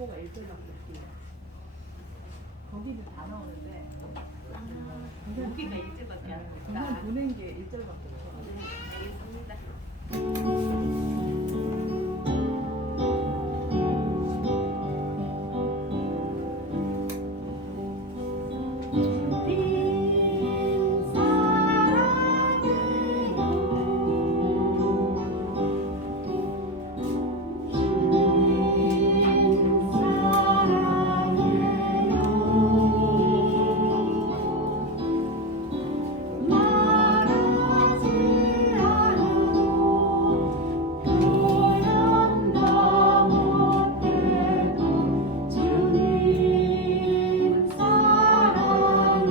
목포가 1절밖에 없대요. 거기도 다 나오는데 여기가 일제밖에 안 그냥 되니까. 보낸 게 1절밖에 없어. 네, 알겠습니다. 주님 사랑해요.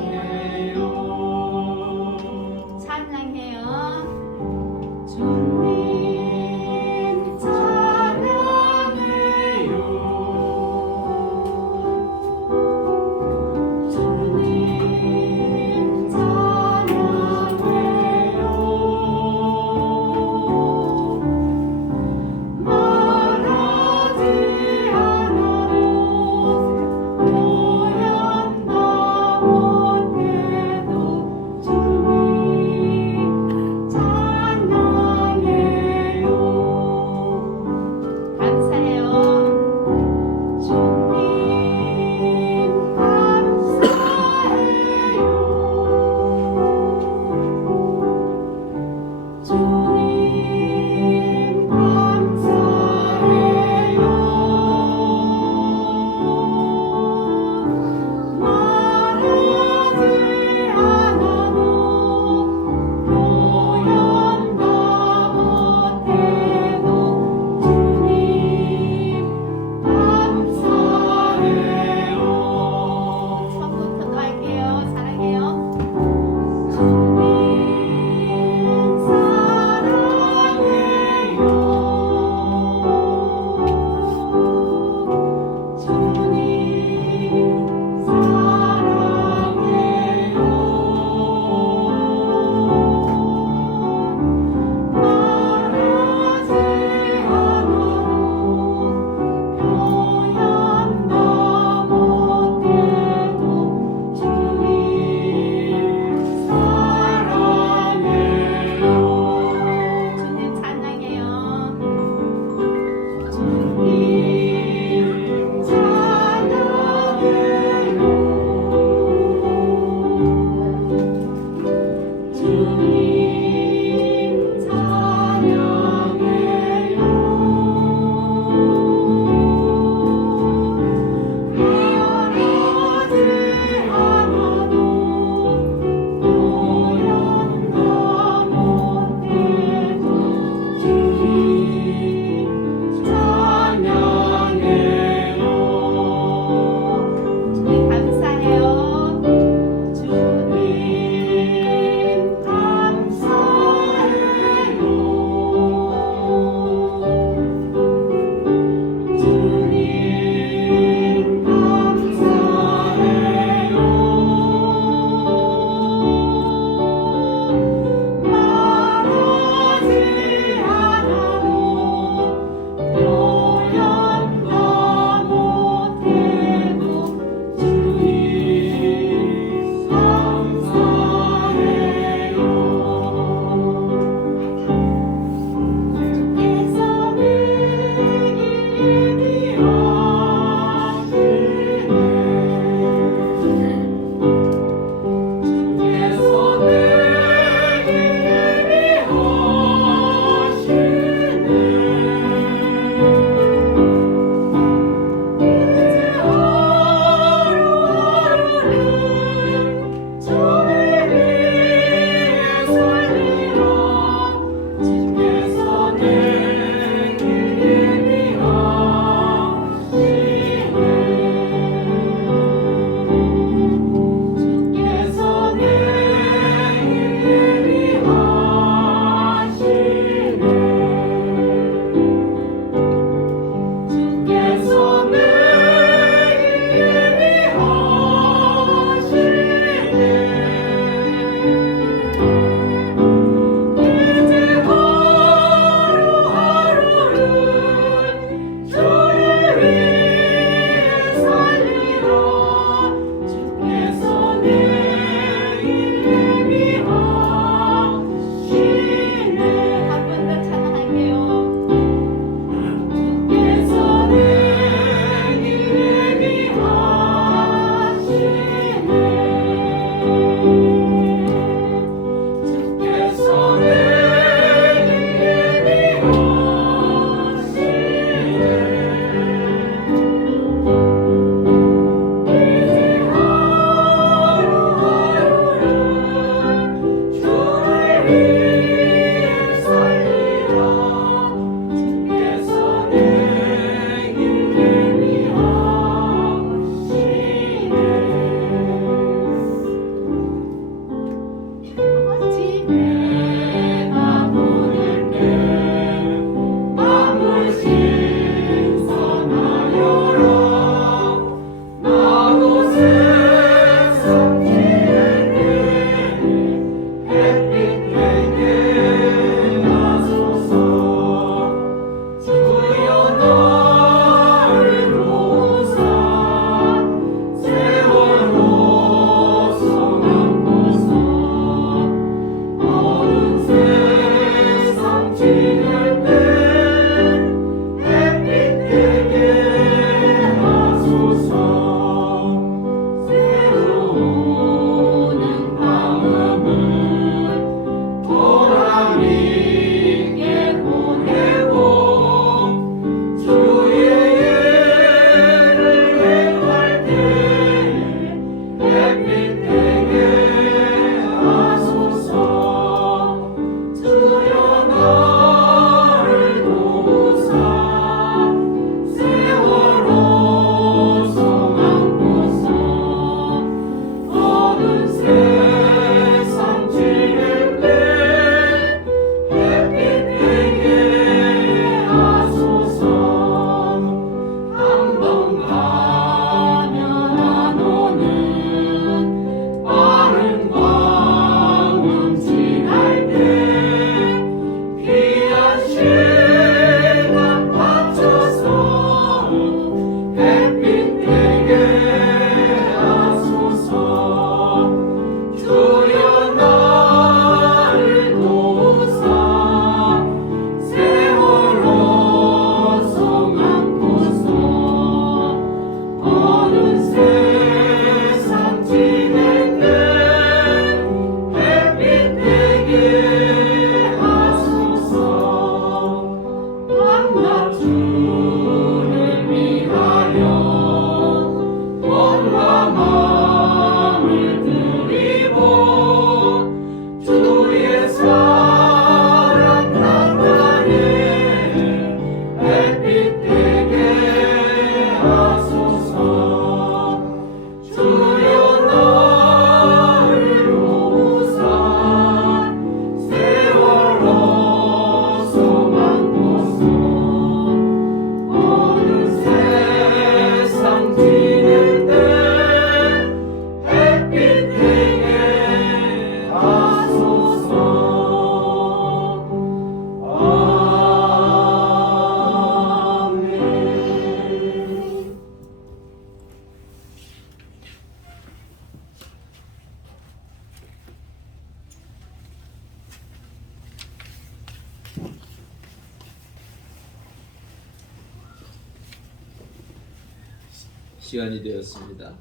시간이 되었습니다.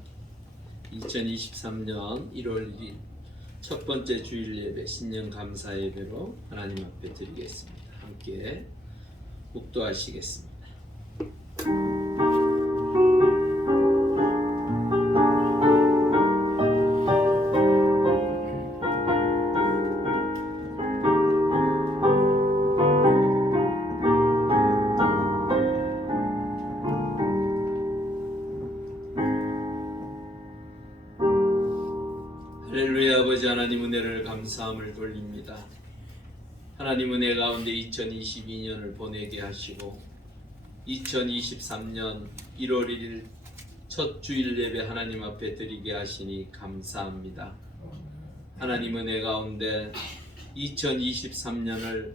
2023년 1월 1일 첫 번째 주일 예배 신년 감사 예배로 하나님 앞에 드리겠습니다. 함께 묵도하시겠습니다. 할렐루야. 아버지 하나님 은혜를 감사함을 돌립니다. 하나님 은혜 가운데 2022년을 보내게 하시고 2023년 1월 1일 첫 주일 예배 하나님 앞에 드리게 하시니 감사합니다. 하나님 은혜 가운데 2023년을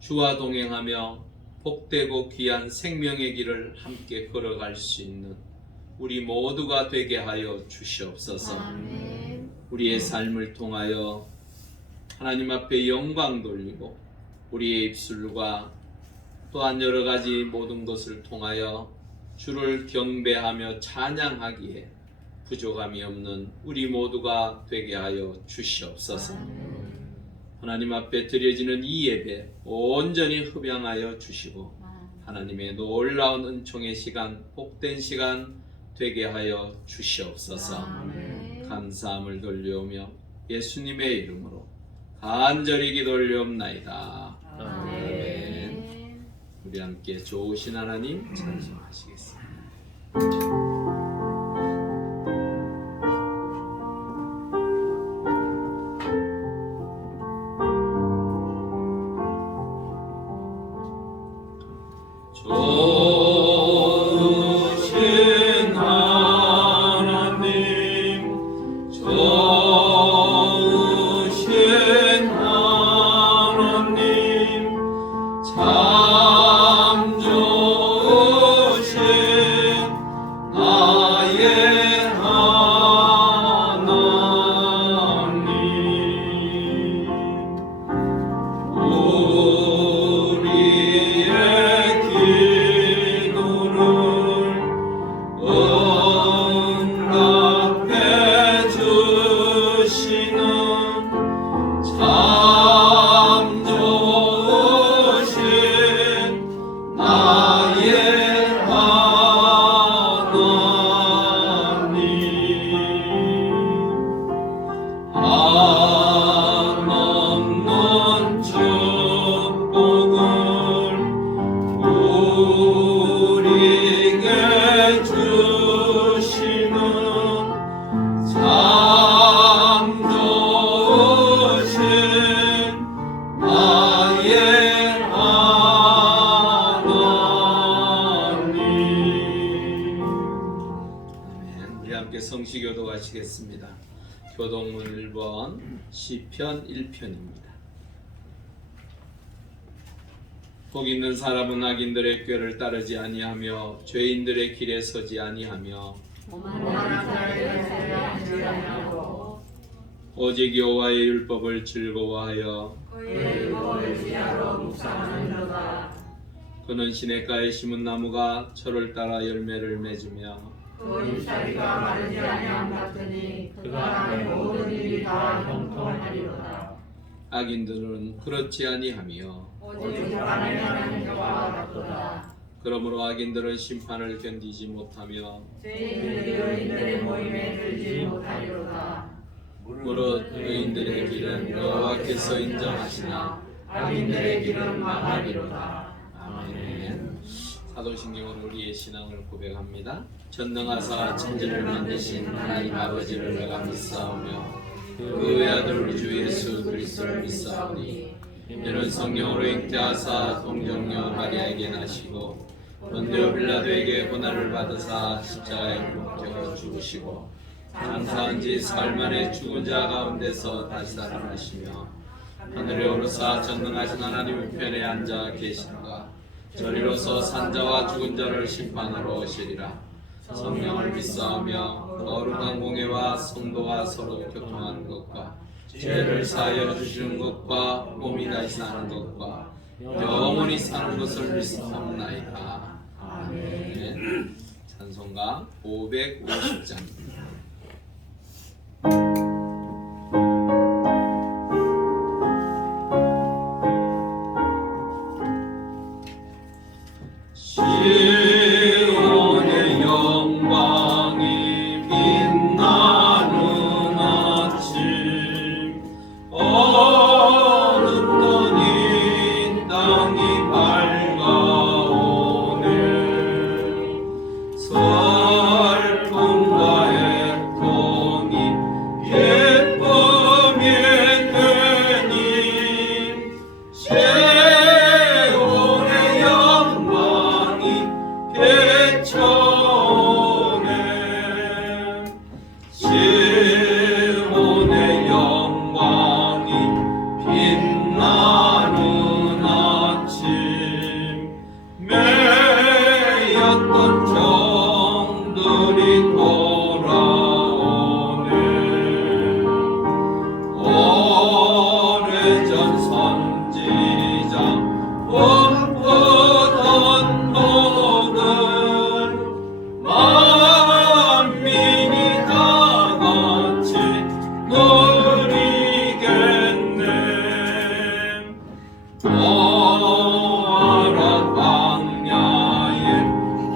주와 동행하며 복되고 귀한 생명의 길을 함께 걸어갈 수 있는 우리 모두가 되게 하여 주시옵소서. 아멘. 우리의 삶을 통하여 하나님 앞에 영광 돌리고 우리의 입술과 또한 여러 가지 모든 것을 통하여 주를 경배하며 찬양하기에 부족함이 없는 우리 모두가 되게 하여 주시옵소서. 하나님 앞에 드려지는 이 예배 온전히 흡양하여 주시고 하나님의 놀라운 은총의 시간, 복된 시간 되게 하여 주시옵소서. 감사함을 돌려오며 예수님의 이름으로 간절히 기도 올려옵나이다. 아멘. 우리 함께 좋으신 하나님 찬송하시겠습니다. 좋으신 하나님, 좋으신 하나님, 참 좋으신 나의 하나님. 우리의 기도를 응답해 주시는 참 좋으신 나의 하나님. 한없는 축복을 우리에게 주시는 참 좋으신 나의 하나님. 아멘. 우리 함께 성시교도 가시겠습니다. 교동문 1번 시편 1편입니다. 복 있는 사람은 악인들의 꾀를 따르지 아니하며 죄인들의 길에 서지 아니하며 오직 여호와의 율법을 즐거워하여 그는 시냇가에 심은 나무가 철을 따라 열매를 맺으며 그 잎사귀가 마르지 아니함 같으니 그가 하는 모든 일이 다 형통하리로다. 악인들은 그렇지 아니하며 오직 하나님 여호와 같도다. 그러므로 악인들은 심판을 견디지 못하며 죄인들이 의인들의 모임에 들지 못하리로다. 무릇 의인들의 길은 여호와께서 인정하시나 악인들의 길은 망하리로다. 아멘. 사도신경으로 우리의 신앙을 고백합니다. 전능하사 천지를 만드신 하나님 아버지를 내가 믿사오며 그 외아들 우리 주 예수 그리스도를 믿사오니 이는 성령으로 잉태하사 동정녀 마리아에게 나시고 본디오 빌라도에게 고난을 받으사 십자가에 못 박혀 죽으시고 장사한 지 사흘 만에 죽은 자 가운데서 다시 살아나시며 하늘에 오르사 전능하신 하나님 우편에 앉아 계시다가 저리로서 산자와 죽은 자를 심판하러 오시리라. 성령을 믿사오며 거룩한 공예와 성도가 서로 교통하는 것과 죄를 사하여 주시는 것과 몸이 다시 사는 것과 영원히 사는 것을 믿사옵나이다. 아멘. 찬송가 550장. 시온의 영광이 빛나는 아침, 어른던 이 땅이 밝아오네. 슬픔과 애통이 기쁨이 되니 시온의 영광이 개천에 시온의 영광이 빛나는 아침, 매였던 종들이 돌아오네. 오래전 선지자 꿈꾸던 복을 만민이 다 같이 누리겠네. 보아라 광야에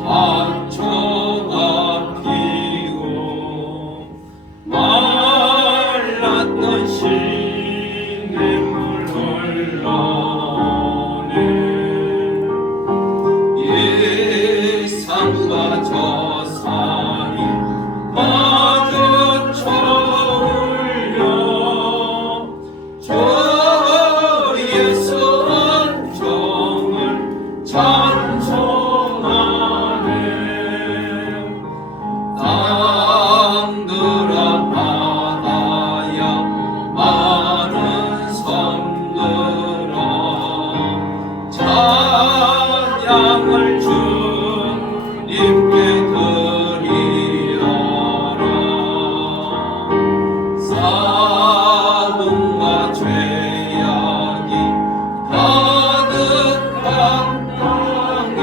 화초가 피고 말랐던 시냇물 흘러오네. 이 산과 저 산이 마주쳐 울려 주 예수 은총을 찬송하네. 땅들아 바다야 마른 섬들아 찬양을 주님께 드리어라. 싸움과 죄악이 가득한 땅에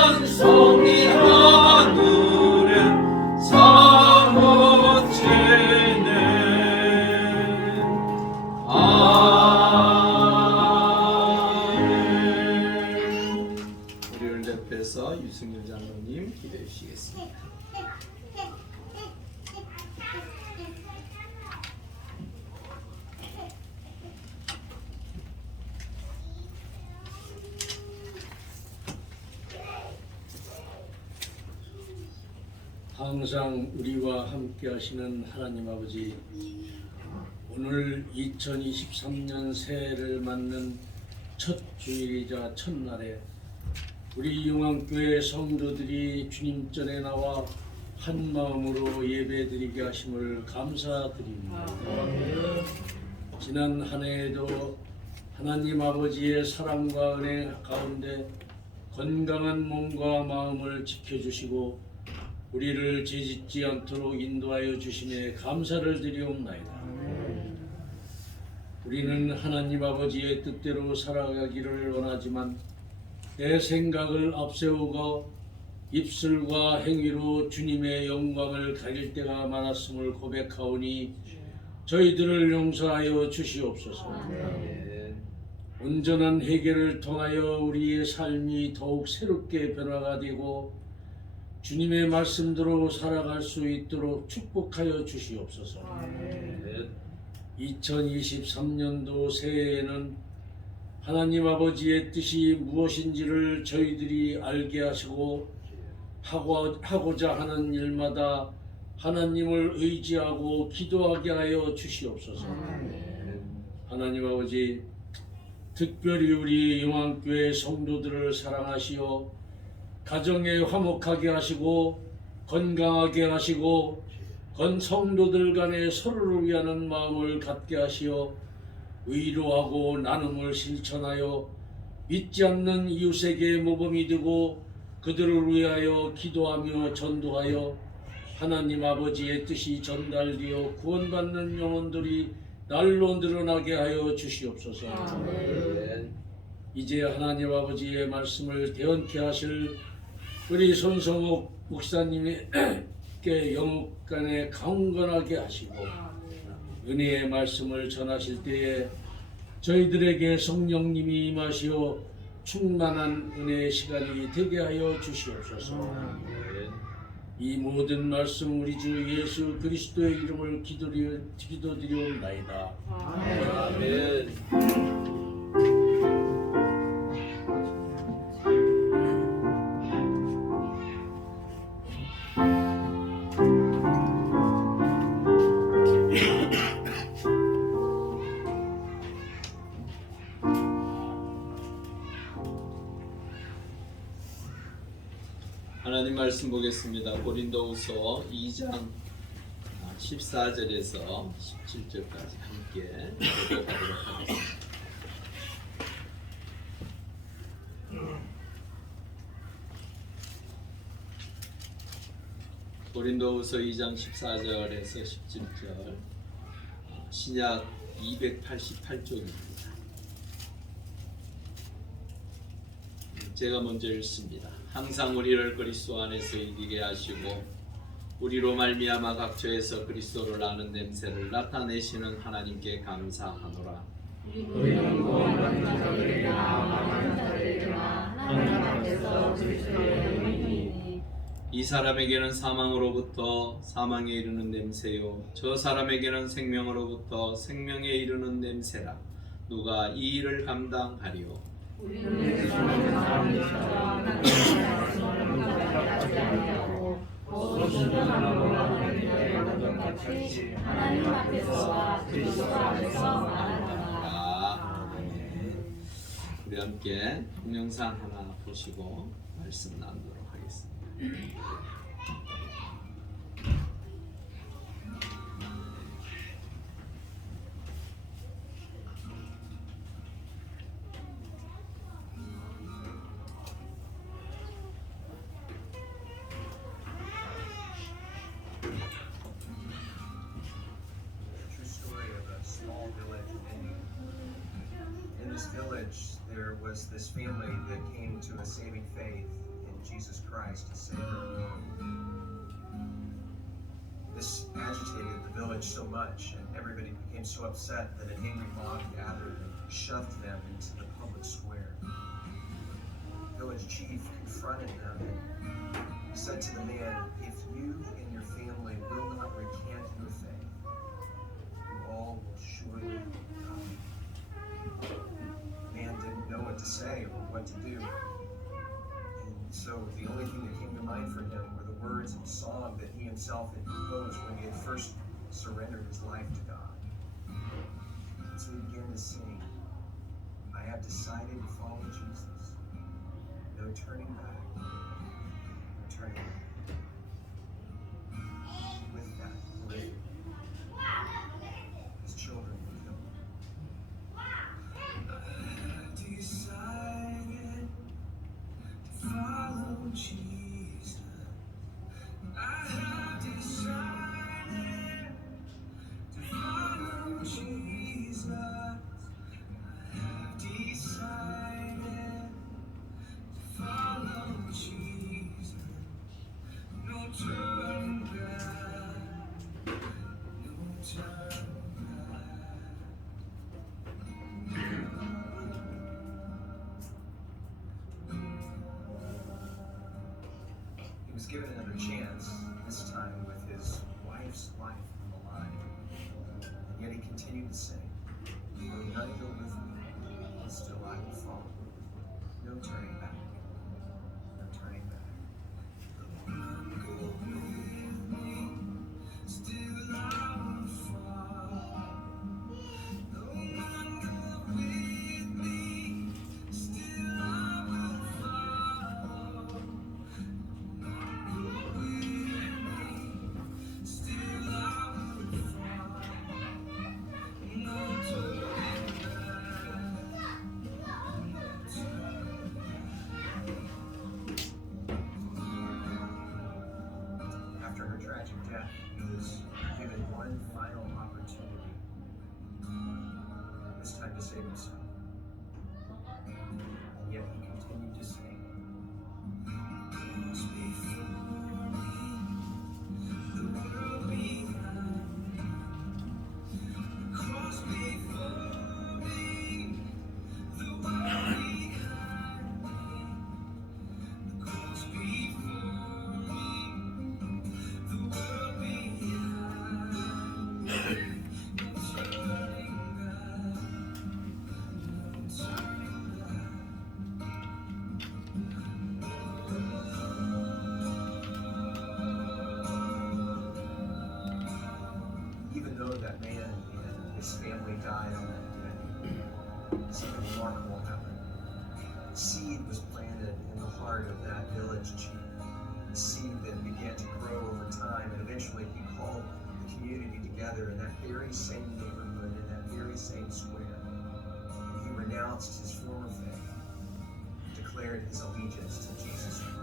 찬송이 하늘에 사무치네. 아멘. 우리를 대표해서 유승열 장로님 기도해 주시겠습니다. 항상 우리와 함께 하시는 하나님 아버지, 오늘 2023년 새해를 맞는 첫 주일이자 첫날에 우리 용왕교회 성도들이 주님 전에 나와 한 마음으로 예배드리게 하심을 감사드립니다. 지난 한 해에도 하나님 아버지의 사랑과 은혜 가운데 건강한 몸과 마음을 지켜주시고 우리를 죄짓지 않도록 인도하여 주심에 감사를 드리옵나이다. 우리는 하나님 아버지의 뜻대로 살아가기를 원하지만 내 생각을 앞세우고 입술과 행위로 주님의 영광을 가릴 때가 많았음을 고백하오니 저희들을 용서하여 주시옵소서. 온전한 회개를 통하여 우리의 삶이 더욱 새롭게 변화가 되고 주님의 말씀대로 살아갈 수 있도록 축복하여 주시옵소서. 2023년도 새해에는 하나님 아버지의 뜻이 무엇인지를 저희들이 알게 하시고 하고자 하는 일마다 하나님을 의지하고 기도하게 하여 주시옵소서. 하나님 아버지, 특별히 우리 용왕교회 성도들을 사랑하시어 가정에 화목하게 하시고 건강하게 하시고 성도들 간에 서로를 위하는 마음을 갖게 하시어 위로하고 나눔을 실천하여 믿지 않는 이웃에게 모범이 되고 그들을 위하여 기도하며 전도하여 하나님 아버지의 뜻이 전달되어 구원받는 영혼들이 날로 늘어나게 하여 주시옵소서. 이제 하나님 아버지의 말씀을 대언케 하실 우리 손성옥 목사님께 영육간에 강건하게 하시고 은혜의 말씀을 전하실 때에 저희들에게 성령님이 임하시어 충만한 은혜의 시간이 되게 하여 주시옵소서. 이 모든 말씀 우리 주 예수 그리스도의 이름을 기도드리옵나이다. 아멘. 하나님 말씀 보겠습니다. 고린도후서 2장 14절에서 17절까지 함께 읽어보도록 하겠습니다. 고린도후서 2장 14절에서 17절 신약 288쪽입니다. 제가 먼저 읽습니다. 항상 우리를 그리스도 안에서 이기게 하시고 우리로 말미암아 각처에서 그리스도를 아는 냄새를 나타내시는 하나님께 감사하노라. 우리는 구원받은 자들에게나 망하는 자들에게나 하나님 앞에서 그리스도의 의인이니 이 사람에게는 사망으로부터 사망에 이르는 냄새요 저 사람에게는 생명으로부터 생명에 이르는 냄새라. 누가 이 일을 감당하리요? 우리는 수많은 사람들처럼 하나님의 말씀을 감당하지 아니하고 순전하고 하나님의 것 같이 하나님 앞에서와 그리스도 안에서 말하노라. 우리 함께 동영상 하나 보시고 말씀 나누도록 하겠습니다. True story of a small village in India. In this village, there was this family that came to a saving faith in Jesus Christ as Savior. This agitated the village so much, and everybody became so upset that an angry mob gathered and shoved them into the public square. The village chief confronted them and said to the man, "If you and your family will not recant your faith, you all will surely die." The man didn't know what to say or what to do. And so the only thing that came to mind for him were the words of a song that he himself had composed when he had first surrendered his life to God. And so he began to sing, "I have decided to follow Jesus. No turning back. No turning back." With that, great his children were killed. I decided to follow Jesus. I have decided to follow Jesus. I have decided to follow Jesus. No turning back. No turning back. He was given another chance, this time with his wife's life on the line. And yet he continued to sing, "Though none go with me, and still I will follow. No turning back. No turning back. Though none go with me, still I will follow. Though none go with me, still I will follow. After her tragic death, he was given one final opportunity, this time to save himself. And yet he continued to sing. heart of that village chief. A seed that began to grow over time, and eventually he called the community together in that very same neighborhood, in that very same square. And he renounced his former faith, declared his allegiance to Jesus Christ.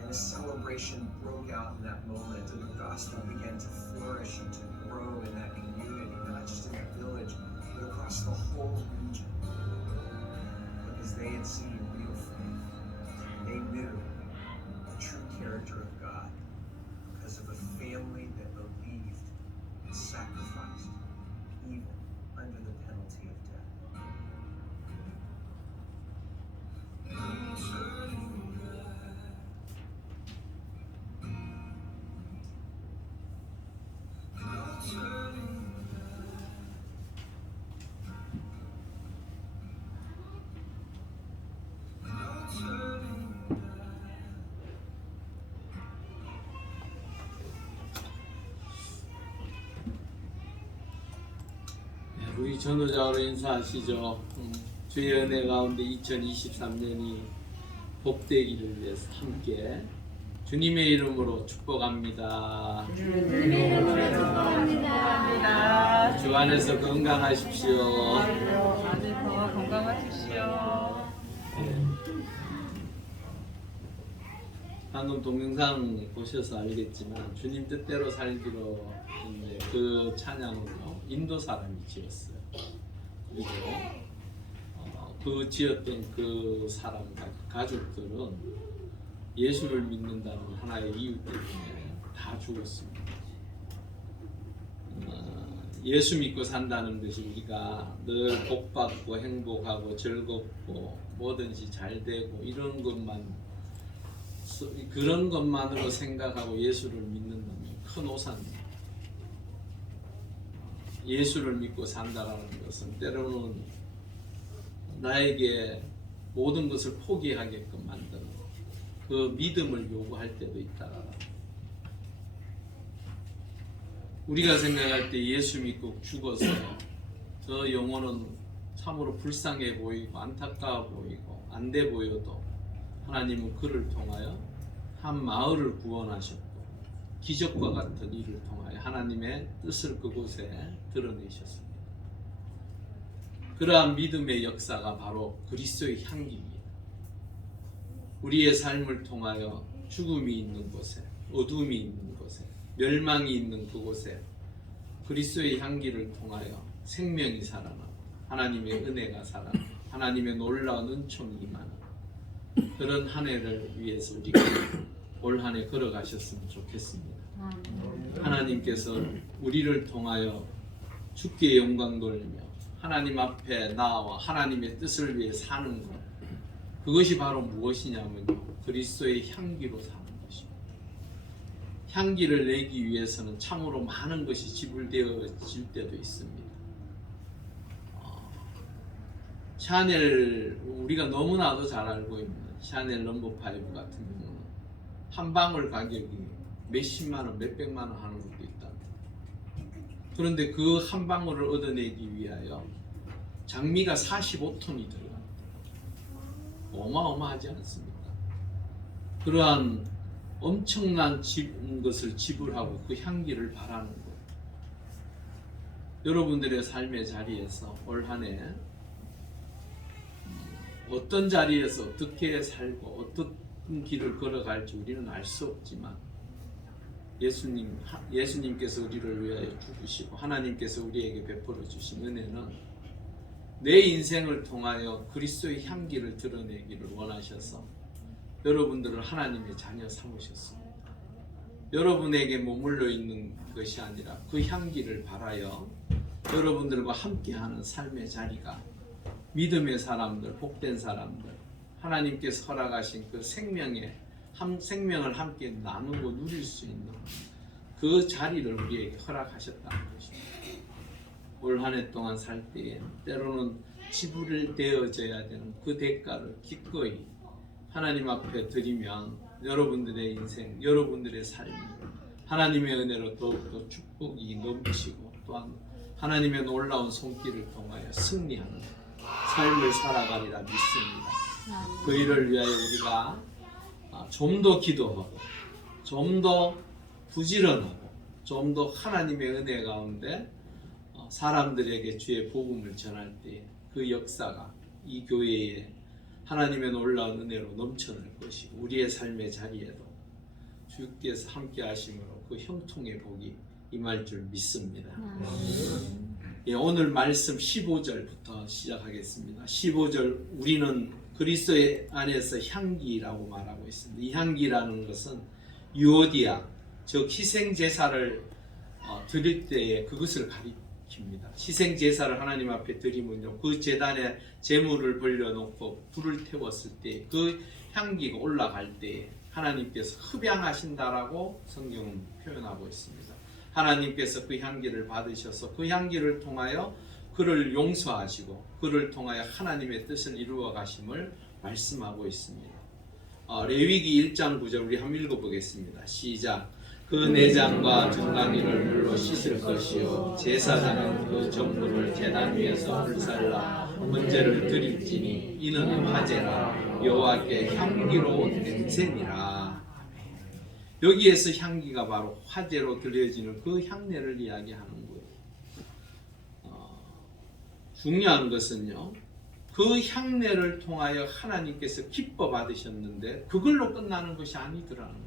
And a celebration broke out in that moment, and the gospel began to flourish and to grow in that community, not just in that village, but across the whole region. Because they had seen real faith. They knew the true character of God because of a family that believed and sacrificed, even under the penalty of death. 우리 전도자로 인사하시죠. 주의 은혜 가운데 2023년이 복되기를 위해서 함께 주님의 이름으로 축복합니다. 주님의 이름으로 축복합니다. 주 안에서 건강하십시오. 안에서 건강하십시오. 방금 동영상 보셔서 알겠지만 주님 뜻대로 살기로 이제 그 찬양으로 인도 사람이 지었어요. 그리고 그 지었던 그 사람과 가족들은 예수를 믿는다는 하나의 이유 때문에 다 죽었습니다. 예수 믿고 산다는 것이 우리가 늘 복받고 행복하고 즐겁고 뭐든지 잘 되고 이런 것만 그런 것만으로 생각하고 예수를 믿는다면 큰 오산입니다. 예수를 믿고 산다라는 것은 때로는 나에게 모든 것을 포기하게끔 만드는 그 믿음을 요구할 때도 있다. 우리가 생각할 때 예수 믿고 죽어서 저 영혼은 참으로 불쌍해 보이고 안타까워 보이고 안 돼 보여도 하나님은 그를 통하여 한 마을을 구원하셨고 기적과 같은 일을 통하여 하나님의 뜻을 그곳에 드러내셨습니다. 그러한 믿음의 역사가 바로 그리스도의 향기입니다. 우리의 삶을 통하여 죽음이 있는 곳에, 어둠이 있는 곳에, 멸망이 있는 그곳에 그리스도의 향기를 통하여 생명이 살아나고 하나님의 은혜가 살아나고 하나님의 놀라운 은총이 임하는 그런 한 해를 위해서 우리가 올 한 해 걸어가셨으면 좋겠습니다. 하나님께서 우리를 통하여 주께 영광 돌리며 하나님 앞에 나와 하나님의 뜻을 위해 사는 것, 그것이 바로 무엇이냐면요, 그리스도의 향기로 사는 것입니다. 향기를 내기 위해서는 참으로 많은 것이 지불되어질 때도 있습니다. 샤넬, 우리가 너무나도 잘 알고 있는 샤넬 넘버 5 같은 경우는 한 방울 가격이 몇십만 원, 몇백만 원 하는 것도 있다. 그런데 그 한 방울을 얻어내기 위하여 장미가 45톤이 들어갑니다. 어마어마하지 않습니까? 그러한 엄청난 것을 지불하고 그 향기를 바라는 것. 여러분들의 삶의 자리에서 올 한 해 어떤 자리에서 어떻게 살고 어떤 길을 걸어갈지 우리는 알 수 없지만 예수님께서 우리를 위하여 죽으시고 하나님께서 우리에게 베풀어 주신 은혜는 내 인생을 통하여 그리스도의 향기를 드러내기를 원하셔서 여러분들을 하나님의 자녀 삼으셨습니다. 여러분에게 머물러 있는 것이 아니라 그 향기를 바라여 여러분들과 함께하는 삶의 자리가 믿음의 사람들, 복된 사람들, 하나님께서 허락하신 그 생명을 함께 나누고 누릴 수 있는 그 자리를 우리에게 허락하셨다는 것입니다. 올 한 해 동안 살 때에 때로는 지불되어져야 되는 그 대가를 기꺼이 하나님 앞에 드리면 여러분들의 인생, 여러분들의 삶이 하나님의 은혜로 더욱더 축복이 넘치고 또한 하나님의 놀라운 손길을 통하여 승리하는 삶을 살아가리라 믿습니다. 그 일을 위하여 우리가 좀 더 기도하고 좀 더 부지런하고 좀 더 하나님의 은혜 가운데 사람들에게 주의 복음을 전할 때 그 역사가 이 교회에 하나님의 놀라운 은혜로 넘쳐날 것이고 우리의 삶의 자리에도 주께서 함께 하심으로 그 형통의 복이 임할 줄 믿습니다. 예, 오늘 말씀 15절부터 시작하겠습니다. 15절 우리는 그리스도 안에서 향기라고 말하고 있습니다. 이 향기라는 것은 유오디아, 즉 희생제사를 드릴 때에 그것을 가리킵니다. 희생제사를 하나님 앞에 드리면요, 그 제단에 제물을 벌려놓고 불을 태웠을 때 그 향기가 올라갈 때 하나님께서 흡양하신다라고 성경은 표현하고 있습니다. 하나님께서 그 향기를 받으셔서 그 향기를 통하여 그를 용서하시고 그를 통하여 하나님의 뜻을 이루어 가심을 말씀하고 있습니다. 레위기 1장 9절 우리 한번 읽어보겠습니다. 시작. 그 내장과 정강이를 물로 씻을 것이요 제사장은 그 전부를 제단 위에서 불살라 번제를 드릴지니 이는 화제라 여호와께 향기로운 냄새니라. 여기에서 향기가 바로 화제로 들려지는 그 향내를 이야기하는 거예요. 중요한 것은요, 그 향내를 통하여 하나님께서 기뻐 받으셨는데 그걸로 끝나는 것이 아니더라는 거예요.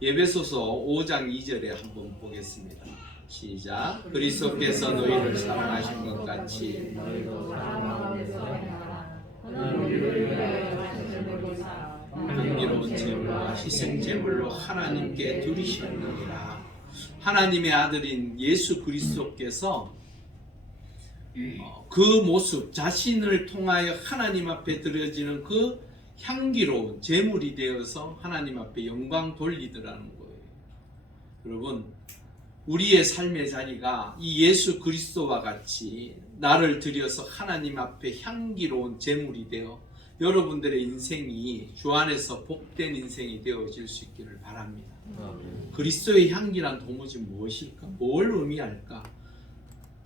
에베소서 5장 2절에 한번 보겠습니다. 시작. 그리스도께서 너희를 사랑하신 것 같이 너희도 사랑 가운데서 행하라. 그는 우리를 위하여 자신을 내고사 향기로운 제물과 희생 제물로 하나님께 드리셨느니라. 하나님의 아들인 예수 그리스도께서 그 모습 자신을 통하여 하나님 앞에 드려지는 그 향기로운 제물이 되어서 하나님 앞에 영광 돌리더라는 거예요. 여러분, 우리의 삶의 자리가 이 예수 그리스도와 같이 나를 들여서 하나님 앞에 향기로운 제물이 되어 여러분들의 인생이 주 안에서 복된 인생이 되어질 수 있기를 바랍니다. 그리스도의 향기란 도무지 무엇일까? 뭘 의미할까?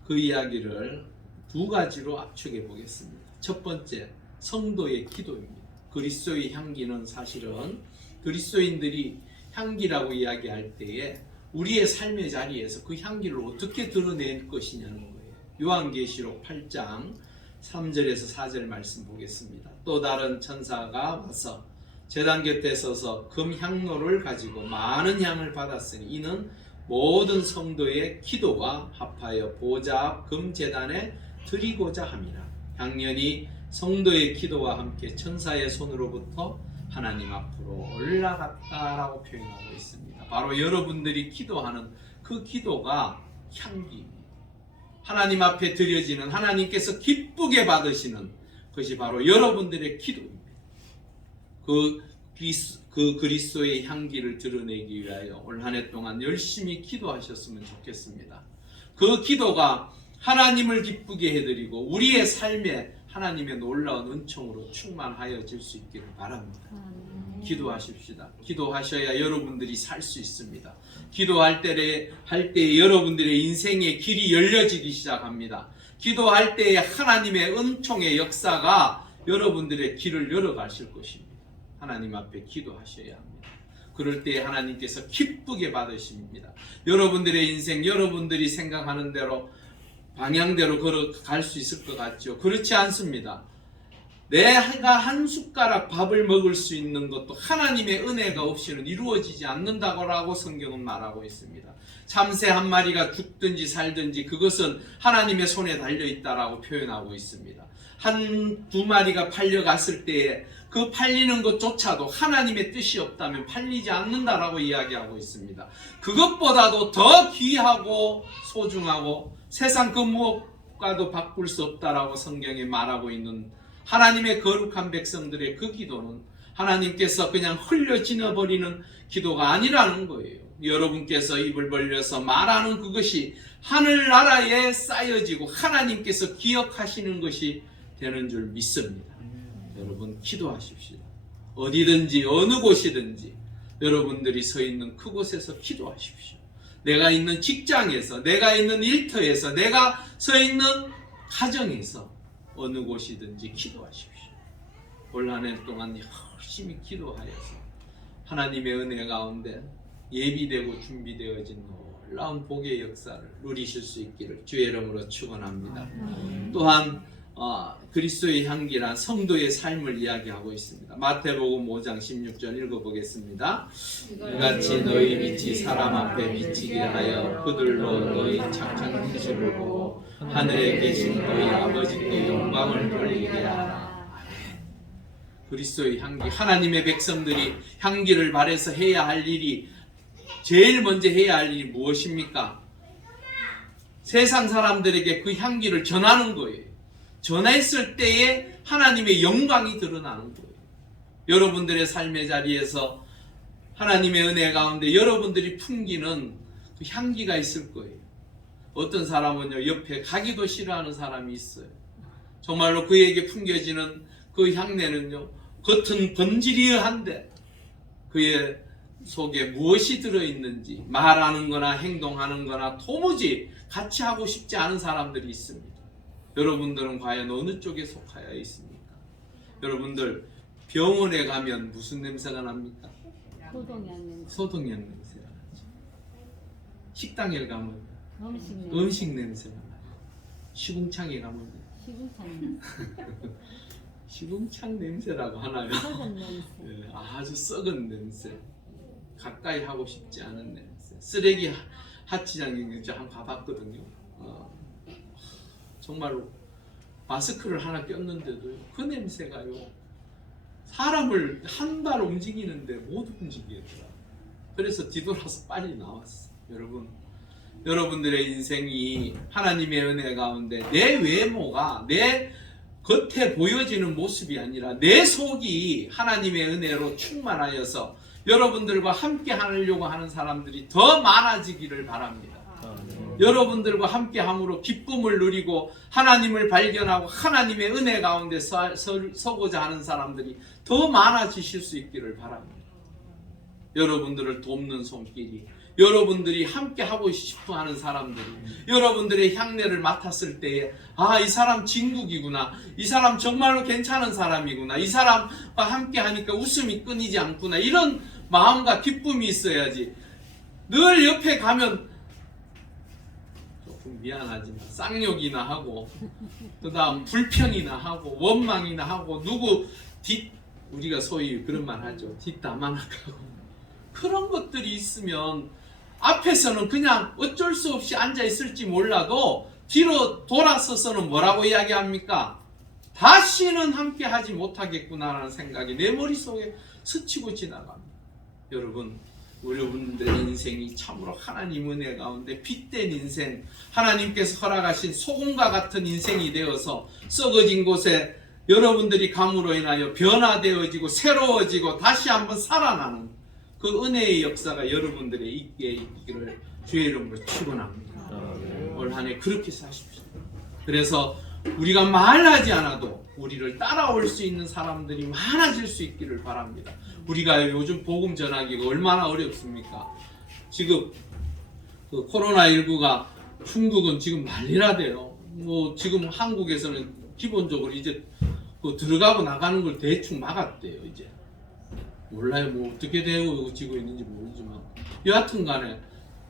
그 이야기를 두 가지로 압축해 보겠습니다. 첫 번째, 성도의 기도입니다. 그리스도의 향기는 사실은 그리스도인들이 향기라고 이야기할 때에 우리의 삶의 자리에서 그 향기를 어떻게 드러낼 것이냐는 거예요. 요한계시록 8장 3절에서 4절 말씀 보겠습니다. 또 다른 천사가 와서 제단 곁에 서서 금향로를 가지고 많은 향을 받았으니 이는 모든 성도의 기도와 합하여 보좌 앞 금제단에 드리고자 함이라. 향년이 성도의 기도와 함께 천사의 손으로부터 하나님 앞으로 올라갔다라고 표현하고 있습니다. 바로 여러분들이 기도하는 그 기도가 향기입니다. 하나님 앞에 드려지는 하나님께서 기쁘게 받으시는 것이 바로 여러분들의 기도입니다. 그 그리스도의 향기를 드러내기 위하여 올 한 해 동안 열심히 기도하셨으면 좋겠습니다. 그 기도가 하나님을 기쁘게 해드리고 우리의 삶에 하나님의 놀라운 은총으로 충만하여질 수 있기를 바랍니다. 기도하십시다. 기도하셔야 여러분들이 살 수 있습니다. 기도할 때 여러분들의 인생의 길이 열려지기 시작합니다. 기도할 때에 하나님의 은총의 역사가 여러분들의 길을 열어가실 것입니다. 하나님 앞에 기도하셔야 합니다. 그럴 때 하나님께서 기쁘게 받으십니다. 여러분들의 인생, 여러분들이 생각하는 대로 방향대로 걸어갈 수 있을 것 같죠? 그렇지 않습니다. 내가 한 숟가락 밥을 먹을 수 있는 것도 하나님의 은혜가 없이는 이루어지지 않는다고 성경은 말하고 있습니다. 참새 한 마리가 죽든지 살든지 그것은 하나님의 손에 달려있다라고 표현하고 있습니다. 두 마리가 팔려갔을 때에 그 팔리는 것조차도 하나님의 뜻이 없다면 팔리지 않는다라고 이야기하고 있습니다. 그것보다도 더 귀하고 소중하고 세상 그 무엇과도 바꿀 수 없다라고 성경에 말하고 있는 하나님의 거룩한 백성들의 그 기도는 하나님께서 그냥 흘려 지나버리는 기도가 아니라는 거예요. 여러분께서 입을 벌려서 말하는 그것이 하늘나라에 쌓여지고 하나님께서 기억하시는 것이 되는 줄 믿습니다. 여러분 기도하십시오. 어디든지 어느 곳이든지 여러분들이 서 있는 그곳에서 기도하십시오. 내가 있는 직장에서, 내가 있는 일터에서, 내가 서 있는 가정에서 어느 곳이든지 기도하십시오. 올 한 해 동안 열심히 기도하여서 하나님의 은혜 가운데 예비되고 준비되어진 놀라운 복의 역사를 누리실 수 있기를 주의 이름으로 축원합니다. 또한 그리스도의 향기란 성도의 삶을 이야기하고 있습니다. 마태복음 5장 16절 읽어보겠습니다. 이같이 너희 빛이 사람 앞에 비치게 하여 그들로 너희 착한 행실을 보고 하늘에 계신 너희 아버지께 영광을 돌리게 하라. 그리스도의 향기, 하나님의 백성들이 향기를 발해서 해야 할 일이, 제일 먼저 해야 할 일이 무엇입니까? 세상 사람들에게 그 향기를 전하는 거예요. 전했을 때에 하나님의 영광이 드러나는 거예요. 여러분들의 삶의 자리에서 하나님의 은혜 가운데 여러분들이 풍기는 그 향기가 있을 거예요. 어떤 사람은요, 옆에 가기도 싫어하는 사람이 있어요. 정말로 그에게 풍겨지는 그 향내는요, 겉은 번지르한데 그의 속에 무엇이 들어있는지 말하는 거나 행동하는 거나 도무지 같이 하고 싶지 않은 사람들이 있습니다. 여러분들은 과연 어느 쪽에 속하여 있습니까? 여러분들 병원에 가면 무슨 냄새가 납니까? 소독약 냄새가 나죠. 식당에 가면 음식 냄새가 나요. 시궁창에 가면 시궁창 냄새라고 하나요? 썩은 냄새. 네, 아주 썩은 냄새, 가까이 하고 싶지 않은 냄새. 쓰레기 하치장에 한번 가봤거든요. 정말로 마스크를 하나 꼈는데도 그 냄새가요, 사람을 한 발 움직이는데 못 움직이더라. 그래서 뒤돌아서 빨리 나왔어. 여러분들의 인생이 하나님의 은혜 가운데 내 외모가 내 겉에 보여지는 모습이 아니라 내 속이 하나님의 은혜로 충만하여서 여러분들과 함께 하려고 하는 사람들이 더 많아지기를 바랍니다. 여러분들과 함께 함으로 기쁨을 누리고 하나님을 발견하고 하나님의 은혜 가운데 서고자 하는 사람들이 더 많아지실 수 있기를 바랍니다. 여러분들을 돕는 손길이, 여러분들이 함께 하고 싶어 하는 사람들이 여러분들의 향내를 맡았을 때에 이 사람 진국이구나, 이 사람 정말로 괜찮은 사람이구나, 이 사람과 함께 하니까 웃음이 끊이지 않구나, 이런 마음과 기쁨이 있어야지. 늘 옆에 가면 조금 미안하지만 쌍욕이나 하고 그 다음 불평이나 하고 원망이나 하고 우리가 소위 그런 말 하죠. 뒷담화하고 그런 것들이 있으면 앞에서는 그냥 어쩔 수 없이 앉아 있을지 몰라도 뒤로 돌아서서는 뭐라고 이야기합니까? 다시는 함께 하지 못하겠구나라는 생각이 내 머릿속에 스치고 지나갑니다. 여러분들의 인생이 참으로 하나님 은혜 가운데 빛된 인생, 하나님께서 허락하신 소금과 같은 인생이 되어서 썩어진 곳에 여러분들이 감으로 인하여 변화되어지고 새로워지고 다시 한번 살아나는 그 은혜의 역사가 여러분들의 있게 있기를 주의 이름으로 축원합니다. 올 한 해 그렇게 사십시오. 그래서 우리가 말하지 않아도 우리를 따라올 수 있는 사람들이 많아질 수 있기를 바랍니다. 우리가 요즘 복음 전하기가 얼마나 어렵습니까? 지금 그 코로나19가 중국은 지금 난리나대요. 지금 한국에서는 기본적으로 이제 들어가고 나가는 걸 대충 막았대요. 이제 몰라요. 어떻게 되어지고 있는지 모르지만 여하튼 간에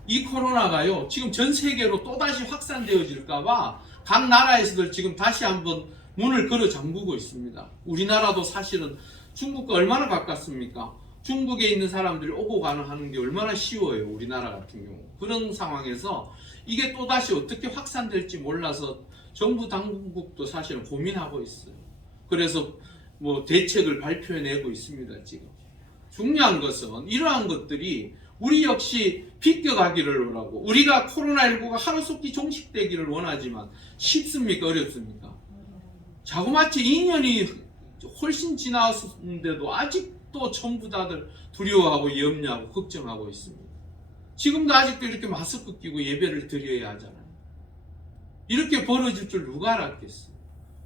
이 코로나가요, 지금 전 세계로 또다시 확산되어질까봐 각 나라에서들 지금 다시 한번 문을 걸어 잠그고 있습니다. 우리나라도 사실은 중국과 얼마나 가깝습니까? 중국에 있는 사람들이 오고 가는 하는 게 얼마나 쉬워요. 우리나라 같은 경우. 그런 상황에서 이게 또다시 어떻게 확산될지 몰라서 정부 당국도 사실은 고민하고 있어요. 그래서 대책을 발표해내고 있습니다. 지금 중요한 것은 이러한 것들이 우리 역시 비껴가기를 원하고, 우리가 코로나19가 하루속히 종식되기를 원하지만 쉽습니까? 어렵습니까? 자그마치 2년이 훨씬 지났는데도 아직도 전부 다들 두려워하고 염려하고 걱정하고 있습니다. 지금도 아직도 이렇게 마스크 끼고 예배를 드려야 하잖아요. 이렇게 벌어질 줄 누가 알았겠어요.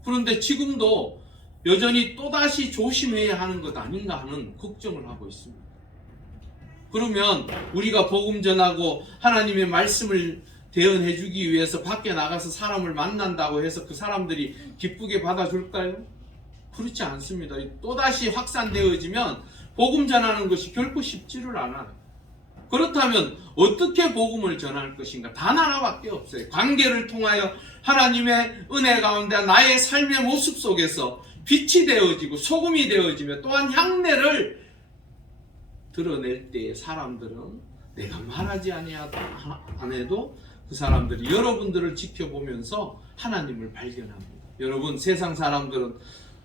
그런데 지금도 여전히 또다시 조심해야 하는 것 아닌가 하는 걱정을 하고 있습니다. 그러면 우리가 복음 전하고 하나님의 말씀을 대언해주기 위해서 밖에 나가서 사람을 만난다고 해서 그 사람들이 기쁘게 받아줄까요? 그렇지 않습니다. 또다시 확산되어지면 복음 전하는 것이 결코 쉽지를 않아요. 그렇다면 어떻게 복음을 전할 것인가? 단 하나밖에 없어요. 관계를 통하여 하나님의 은혜 가운데 나의 삶의 모습 속에서 빛이 되어지고 소금이 되어지며 또한 향내를 드러낼 때에 사람들은 내가 말하지 안 해도 그 사람들이 여러분들을 지켜보면서 하나님을 발견합니다. 여러분, 세상 사람들은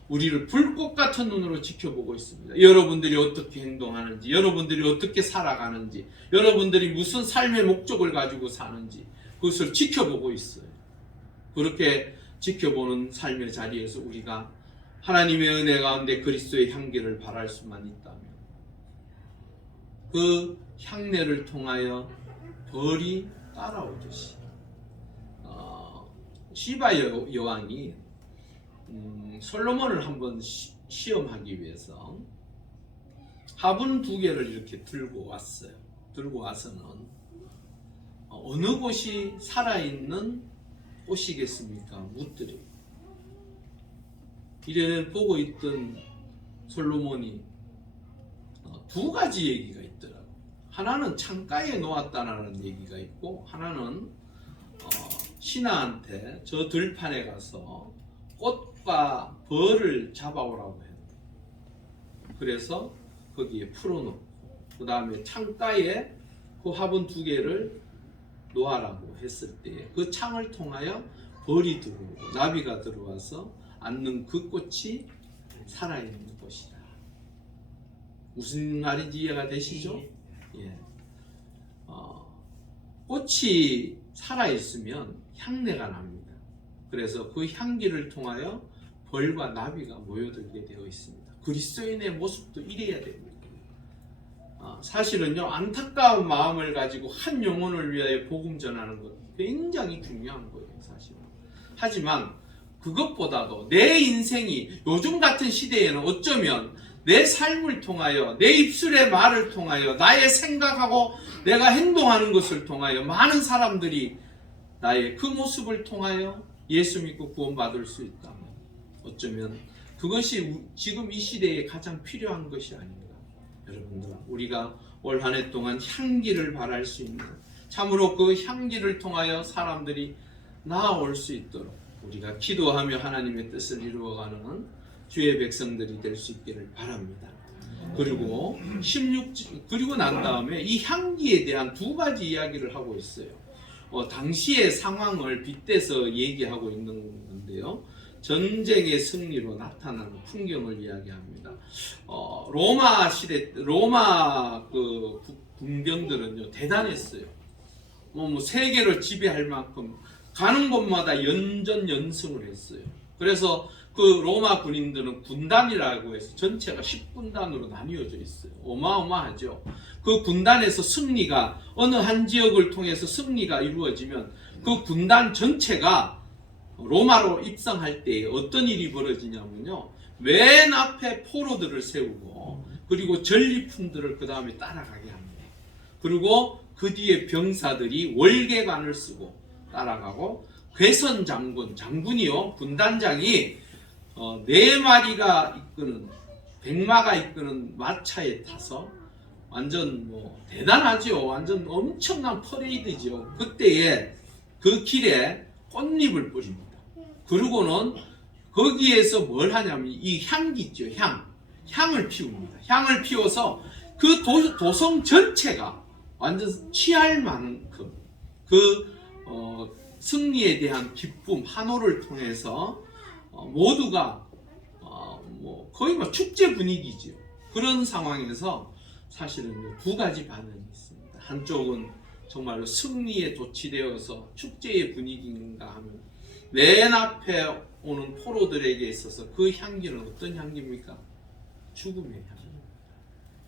우리를 불꽃 같은 눈으로 지켜보고 있습니다. 여러분들이 어떻게 행동하는지, 여러분들이 어떻게 살아가는지, 여러분들이 무슨 삶의 목적을 가지고 사는지 그것을 지켜보고 있어요. 그렇게 지켜보는 삶의 자리에서 우리가 하나님의 은혜 가운데 그리스도의 향기를 발할 수만 있다면 그 향내를 통하여 벌이 따라오듯이 시바 여왕이 솔로몬을 한번 시험하기 위해서 화분 2개를 이렇게 들고 왔어요. 들고 와서는 어느 곳이 살아있는 꽃이겠습니까? 묻더래요. 이래 보고 있던 솔로몬이 2가지 얘기가 있더라고요. 하나는 창가에 놓았다는 얘기가 있고, 하나는 신하한테 저 들판에 가서 꽃과 벌을 잡아오라고 해요. 그래서 거기에 풀어놓고 그 다음에 창가에 그 화분 2개를 놓아라고 했을 때 그 창을 통하여 벌이 들어오고 나비가 들어와서 앉는 그 꽃이 살아있는 꽃이다. 무슨 말인지 이해가 되시죠? 예. 꽃이 살아있으면 향내가 납니다. 그래서 그 향기를 통하여 벌과 나비가 모여들게 되어 있습니다. 그리스도인의 모습도 이래야 됩니다. 사실은요, 안타까운 마음을 가지고 한 영혼을 위하여 복음 전하는 것 굉장히 중요한 거예요, 사실은. 하지만 그것보다도 내 인생이 요즘 같은 시대에는 어쩌면 내 삶을 통하여, 내 입술의 말을 통하여, 나의 생각하고 내가 행동하는 것을 통하여 많은 사람들이 나의 그 모습을 통하여 예수 믿고 구원받을 수 있다면 어쩌면 그것이 지금 이 시대에 가장 필요한 것이 아닌가. 여러분들, 우리가 올 한 해 동안 향기를 발할 수 있는, 참으로 그 향기를 통하여 사람들이 나아올 수 있도록 우리가 기도하며 하나님의 뜻을 이루어가는 주의 백성들이 될 수 있기를 바랍니다. 그리고 그리고 난 다음에 이 향기에 대한 2가지 이야기를 하고 있어요. 당시의 상황을 빗대서 얘기하고 있는 건데요. 전쟁의 승리로 나타나는 풍경을 이야기합니다. 로마 시대, 로마 그 군병들은요, 대단했어요. 세계를 지배할 만큼 가는 곳마다 연전연승을 했어요. 그래서 그 로마 군인들은 군단이라고 해서 전체가 10군단으로 나뉘어져 있어요. 어마어마하죠. 그 군단에서 승리가, 어느 한 지역을 통해서 승리가 이루어지면 그 군단 전체가 로마로 입성할 때 어떤 일이 벌어지냐면요, 맨 앞에 포로들을 세우고 그리고 전리품들을 그 다음에 따라가게 합니다. 그리고 그 뒤에 병사들이 월계관을 쓰고 따라가고, 괴선 장군이요, 군단장이 4마리가 이끄는, 100마가 이끄는 마차에 타서 완전 대단하죠. 완전 엄청난 퍼레이드죠. 그때에 그 길에 꽃잎을 뿌립니다. 그리고는 거기에서 뭘 하냐면 이 향기 있죠. 향을 피웁니다. 향을 피워서 그 도성 전체가 완전 취할 만큼 그 승리에 대한 기쁨, 환호를 통해서 모두가 거의 축제 분위기죠. 그런 상황에서 사실은 2가지 반응이 있습니다. 한쪽은 정말로 승리에 도취되어서 축제의 분위기인가 하면 맨 앞에 오는 포로들에게 있어서 그 향기는 어떤 향기입니까? 죽음의 향기입니다.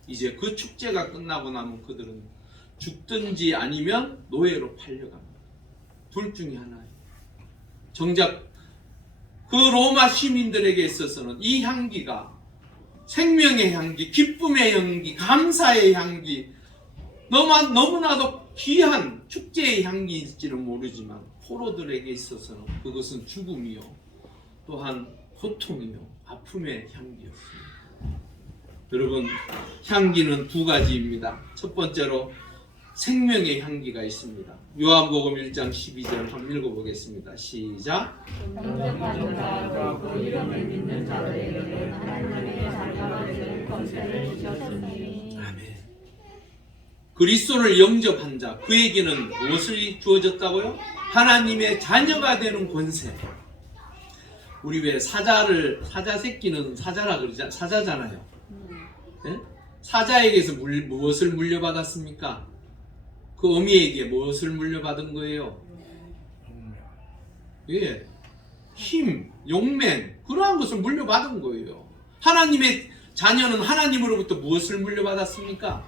이제 그 축제가 끝나고 나면 그들은 죽든지 아니면 노예로 팔려갑니다. 둘 중에 하나예요. 정작 그 로마 시민들에게 있어서는 이 향기가 생명의 향기, 기쁨의 향기, 감사의 향기, 너무나도 귀한 축제의 향기일지는 모르지만 포로들에게 있어서는 그것은 죽음이요 또한 고통이요 아픔의 향기였습니다. 여러분, 향기는 두 가지입니다. 첫 번째로 생명의 향기가 있습니다. 요한복음 1장 12절 한번 읽어보겠습니다. 시작. 영접하는 자와 그 이름을 믿는 자들에게는 하나님의 자녀가 되는 권세를 주셨으니. 아멘. 그리스도를 영접한 자, 그에게는 무엇이 주어졌다고요? 하나님의 자녀가 되는 권세. 우리 왜 사자 새끼는 사자라 그러자, 사자잖아요. 네? 사자에게서 무엇을 물려받았습니까? 그 어미에게 무엇을 물려받은 거예요? 예, 힘, 용맹, 그러한 것을 물려받은 거예요. 하나님의 자녀는 하나님으로부터 무엇을 물려받았습니까?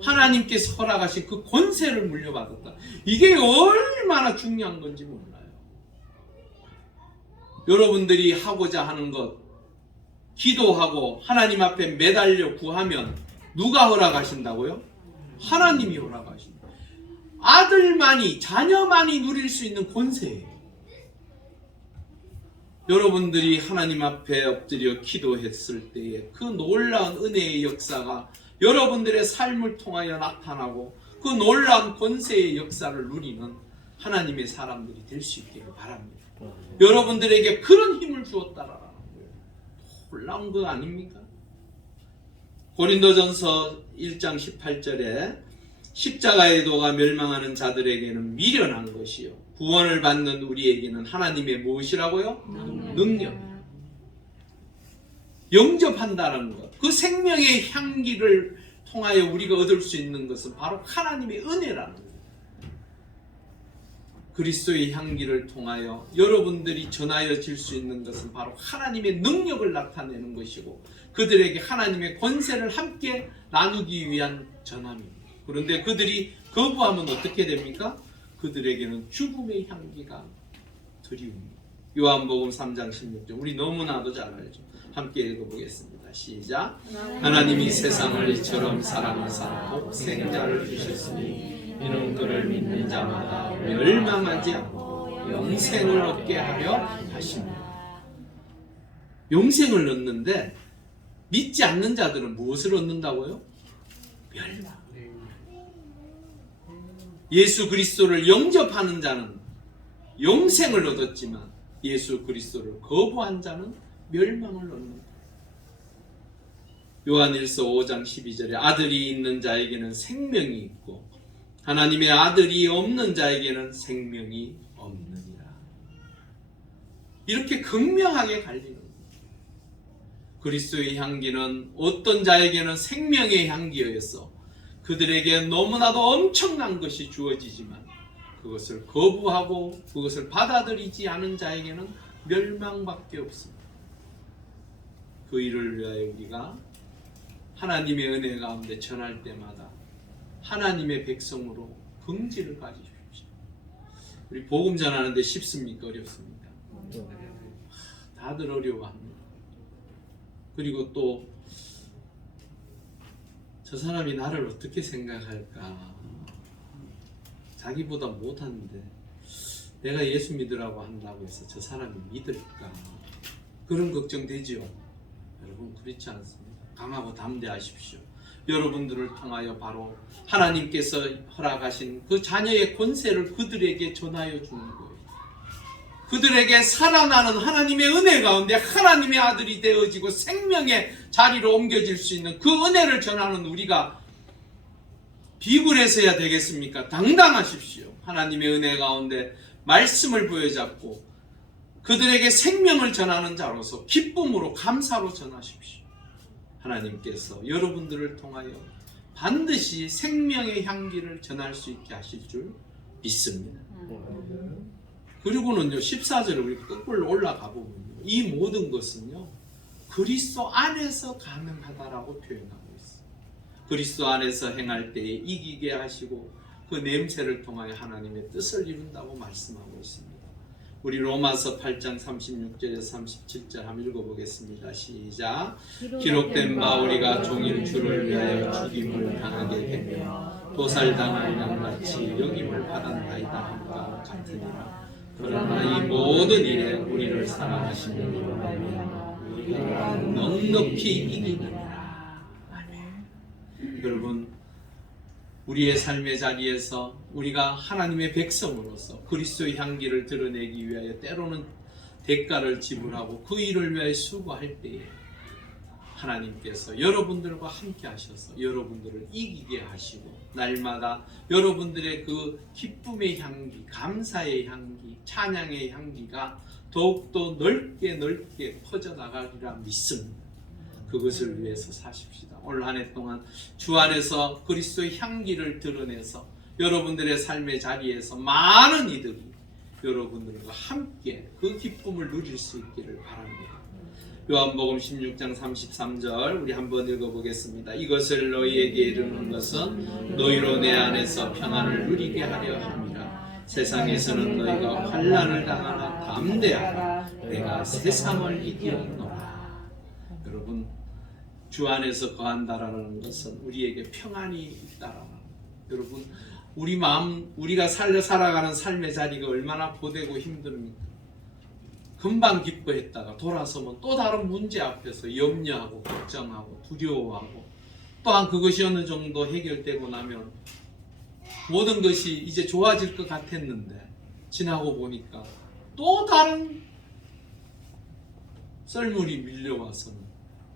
하나님께서 허락하신 그 권세를 물려받았다. 이게 얼마나 중요한 건지 몰라요. 여러분들이 하고자 하는 것, 기도하고 하나님 앞에 매달려 구하면 누가 허락하신다고요? 하나님이 허락하신다. 아들만이, 자녀만이 누릴 수 있는 권세예요. 여러분들이 하나님 앞에 엎드려 기도했을 때에 그 놀라운 은혜의 역사가 여러분들의 삶을 통하여 나타나고 그 놀라운 권세의 역사를 누리는 하나님의 사람들이 될 수 있기를 바랍니다. 여러분들에게 그런 힘을 주었다라는 거예요. 놀라운 거 아닙니까? 고린도전서 1장 18절에 십자가의 도가 멸망하는 자들에게는 미련한 것이요 구원을 받는 우리에게는 하나님의 무엇이라고요? 능력. 영접한다는 것, 그 생명의 향기를 통하여 우리가 얻을 수 있는 것은 바로 하나님의 은혜라는 거예요. 그리스도의 향기를 통하여 여러분들이 전하여 질 수 있는 것은 바로 하나님의 능력을 나타내는 것이고 그들에게 하나님의 권세를 함께 나누기 위한 전함입니다. 그런데 그들이 거부하면 어떻게 됩니까? 그들에게는 죽음의 향기가 드리웁니다. 요한복음 3장 16절 우리 너무나도 잘 알죠. 함께 읽어보겠습니다. 시작. 하나님이 세상을 이처럼 사랑하사 독생자를 주셨으니 이는 그를 믿는 자마다 멸망하지 않고 영생을 얻게 하려 하십니다. 영생을 얻는데 믿지 않는 자들은 무엇을 얻는다고요? 멸망. 예수 그리스도를 영접하는 자는 영생을 얻었지만 예수 그리스도를 거부한 자는 멸망을 얻는다. 요한일서 5장 12절에 아들이 있는 자에게는 생명이 있고 하나님의 아들이 없는 자에게는 생명이 없느니라. 이렇게 극명하게 갈리는 거예요. 그리스도의 향기는 어떤 자에게는 생명의 향기여서 그들에게 너무나도 엄청난 것이 주어지지만 그것을 거부하고 그것을 받아들이지 않은 자에게는 멸망밖에 없습니다. 그 일을 위하여 우리가 하나님의 은혜 가운데 전할 때마다 하나님의 백성으로 긍지를 가지십시오. 우리 복음 전하는데 쉽습니까? 어렵습니까? 다들 어려워합니다. 그리고 또 저 사람이 나를 어떻게 생각할까? 자기보다 못하는데 내가 예수 믿으라고 한다고 해서 저 사람이 믿을까? 그런 걱정되죠? 여러분 그렇지 않습니다. 강하고 담대하십시오. 여러분들을 통하여 바로 하나님께서 허락하신 그 자녀의 권세를 그들에게 전하여 주는 거예요. 그들에게 살아나는 하나님의 은혜 가운데 하나님의 아들이 되어지고 생명의 자리로 옮겨질 수 있는 그 은혜를 전하는 우리가 비굴해서야 되겠습니까? 당당하십시오. 하나님의 은혜 가운데 말씀을 부여잡고 그들에게 생명을 전하는 자로서 기쁨으로 감사로 전하십시오. 하나님께서 여러분들을 통하여 반드시 생명의 향기를 전할 수 있게 하실 줄 믿습니다. 그리고는요 14절을 우리 거꾸로 올라가 보면요 이 모든 것은요 그리스도 안에서 가능하다라고 표현하고 있어요. 그리스도 안에서 행할 때에 이기게 하시고 그 냄새를 통하여 하나님의 뜻을 이룬다고 말씀하고 있습니다. 우리 로마서 8장 36절에서 37절 한번 읽어보겠습니다. 시작. 기록된 바 우리가 종일 주를 위하여 죽임을 당하게 되며 도살당한 양같이 여김을 받았나이다 함과 같으니라. 그러나 이 모든 일에 우리를 사랑하시는 이로 말미암아 우리가 넉넉히 이기느니라. 아멘. 여러분, 우리의 삶의 자리에서 우리가 하나님의 백성으로서 그리스도의 향기를 드러내기 위하여 때로는 대가를 지불하고 그 일을 위하여 수고할 때에 하나님께서 여러분들과 함께 하셔서 여러분들을 이기게 하시고 날마다 여러분들의 그 기쁨의 향기, 감사의 향기, 찬양의 향기가 더욱더 넓게 퍼져나가리라 믿습니다. 그것을 위해서 사십시다. 올 한 해 동안 주 안에서 그리스도의 향기를 드러내서 여러분들의 삶의 자리에서 많은 이들이 여러분들과 함께 그 기쁨을 누릴 수 있기를 바랍니다. 요한복음 16장 33절 우리 한번 읽어보겠습니다. 이것을 너희에게 이르는 것은 너희로 내 안에서 평안을 누리게 하려 함이라. 세상에서는 너희가 환난을 당하나 담대하라. 내가 세상을 이기었노라. 여러분, 주 안에서 거한다라는 것은 우리에게 평안이 있다라는, 여러분, 우리 마음, 우리가 살아가는 삶의 자리가 얼마나 고되고 힘듭니까? 금방 기뻐했다가 돌아서면 또 다른 문제 앞에서 염려하고 걱정하고 두려워하고, 또한 그것이 어느 정도 해결되고 나면 모든 것이 이제 좋아질 것 같았는데 지나고 보니까 또 다른 썰물이 밀려와서는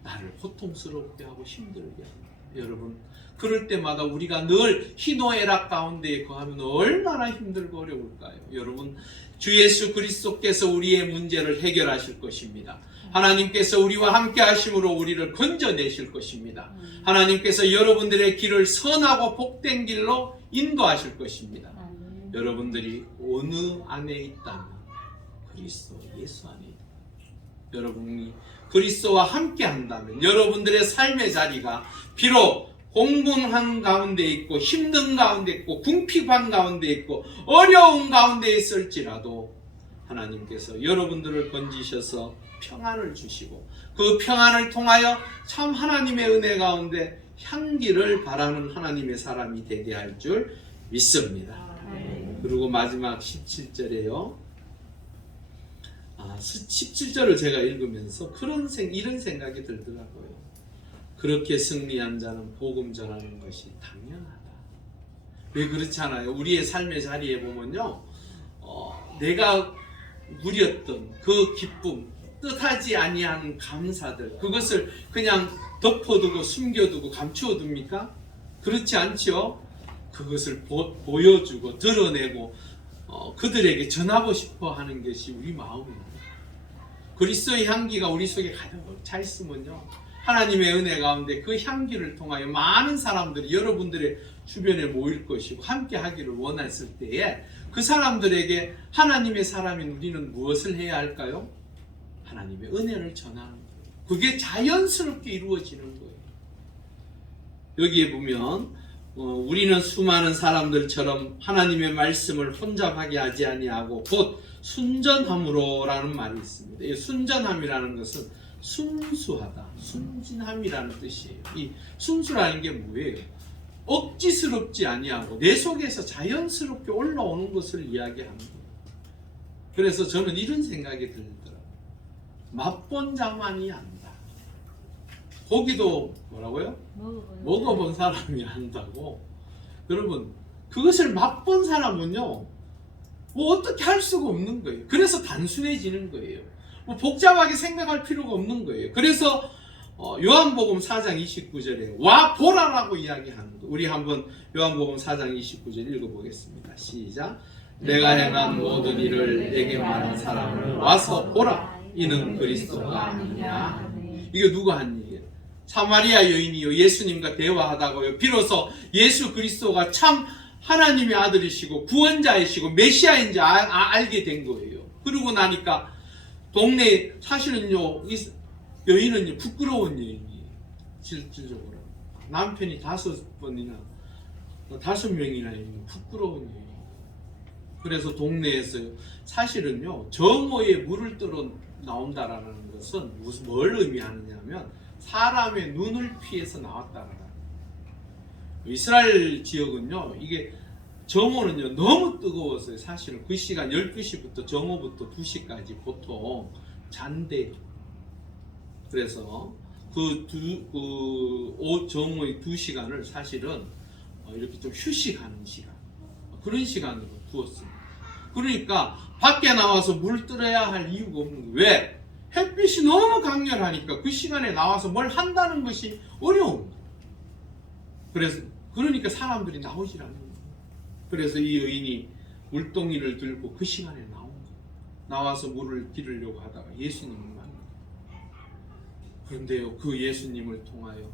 나를 고통스럽게 하고 힘들게 합니다. 여러분, 그럴 때마다 우리가 늘 희노애락 가운데 거하면 얼마나 힘들고 어려울까요? 여러분, 주 예수 그리스도께서 우리의 문제를 해결하실 것입니다. 하나님께서 우리와 함께 하심으로 우리를 건져내실 것입니다. 하나님께서 여러분들의 길을 선하고 복된 길로 인도하실 것입니다. 여러분들이 어느 안에 있다면 그리스도 예수 안에 있다. 여러분이 그리스도와 함께 한다면 여러분들의 삶의 자리가 비록 공분한 가운데 있고 힘든 가운데 있고 궁핍한 가운데 있고 어려운 가운데 있을지라도 하나님께서 여러분들을 건지셔서 평안을 주시고 그 평안을 통하여 참 하나님의 은혜 가운데 향기를 바라는 하나님의 사람이 되게 할 줄 믿습니다. 그리고 마지막 17절에요. 17절을 제가 읽으면서 이런 생각이 들더라고요. 그렇게 승리한 자는 복음 전하는 것이 당연하다. 왜 그렇지 않아요? 우리의 삶의 자리에 보면요, 내가 누렸던 그 기쁨, 뜻하지 아니한 감사들, 그것을 그냥 덮어두고 숨겨두고 감추어둡니까? 그렇지 않죠? 그것을 보여주고 드러내고 그들에게 전하고 싶어 하는 것이 우리 마음입니다. 그리스도의 향기가 우리 속에 가득 차 있으면요, 하나님의 은혜 가운데 그 향기를 통하여 많은 사람들이 여러분들의 주변에 모일 것이고 함께 하기를 원했을 때에 그 사람들에게 하나님의 사람인 우리는 무엇을 해야 할까요? 하나님의 은혜를 전하는 거예요. 그게 자연스럽게 이루어지는 거예요. 여기에 보면 우리는 수많은 사람들처럼 하나님의 말씀을 혼잡하게 하지 아니하고 곧 순전함으로라는 말이 있습니다. 이 순전함이라는 것은 순수하다, 순진함이라는 뜻이에요. 이 순수라는 게 뭐예요? 억지스럽지 아니하고 내 속에서 자연스럽게 올라오는 것을 이야기하는 거예요. 그래서 저는 이런 생각이 들더라고요. 맛본 자만이 안다. 고기도 뭐라고요? 먹어본 사람이 안다고. 여러분, 그것을 맛본 사람은요, 뭐 어떻게 할 수가 없는 거예요. 그래서 단순해지는 거예요. 뭐 복잡하게 생각할 필요가 없는 거예요. 그래서 요한복음 4장 29절에 와 보라라고 이야기하는 거예요. 우리 한번 요한복음 4장 29절 읽어보겠습니다. 시작. 내가 행한 모든 일을 내게 말한 사람을 와서 보라. 이는 그리스도가 아니냐. 이게 누가 한 얘기예요? 사마리아 여인이요, 예수님과 대화하다가요, 비로소 예수 그리스도가 참 하나님의 아들이시고 구원자이시고 메시아인지 알게 된 거예요. 그러고 나니까 동네 사실은요, 이 여인은요 부끄러운 여인이에요. 실질적으로 남편이 5명이나 있는 부끄러운 여인. 그래서 동네에서요. 사실은요. 정오에 물을 떨어 나온다라는 것은 뭘 의미하느냐면 사람의 눈을 피해서 나왔다라는 거예요. 이스라엘 지역은요. 이게 정오는요. 너무 뜨거워서요. 사실은 그 시간 12시부터 정오부터 2시까지 보통 잔대요. 그래서 정오의 2시간을 사실은 이렇게 좀 휴식하는 시간, 그런 시간으로 두었습니다. 그러니까 밖에 나와서 물 떨어야 할 이유가 없는 거예요. 왜? 햇빛이 너무 강렬하니까 그 시간에 나와서 뭘 한다는 것이 어려운 거예요. 그러니까 사람들이 나오질 않는 거예요. 그래서 이 여인이 물동이를 들고 그 시간에 나온 거예요. 나와서 물을 기르려고 하다가 예수님을 만난 거예요. 그런데요, 그 예수님을 통하여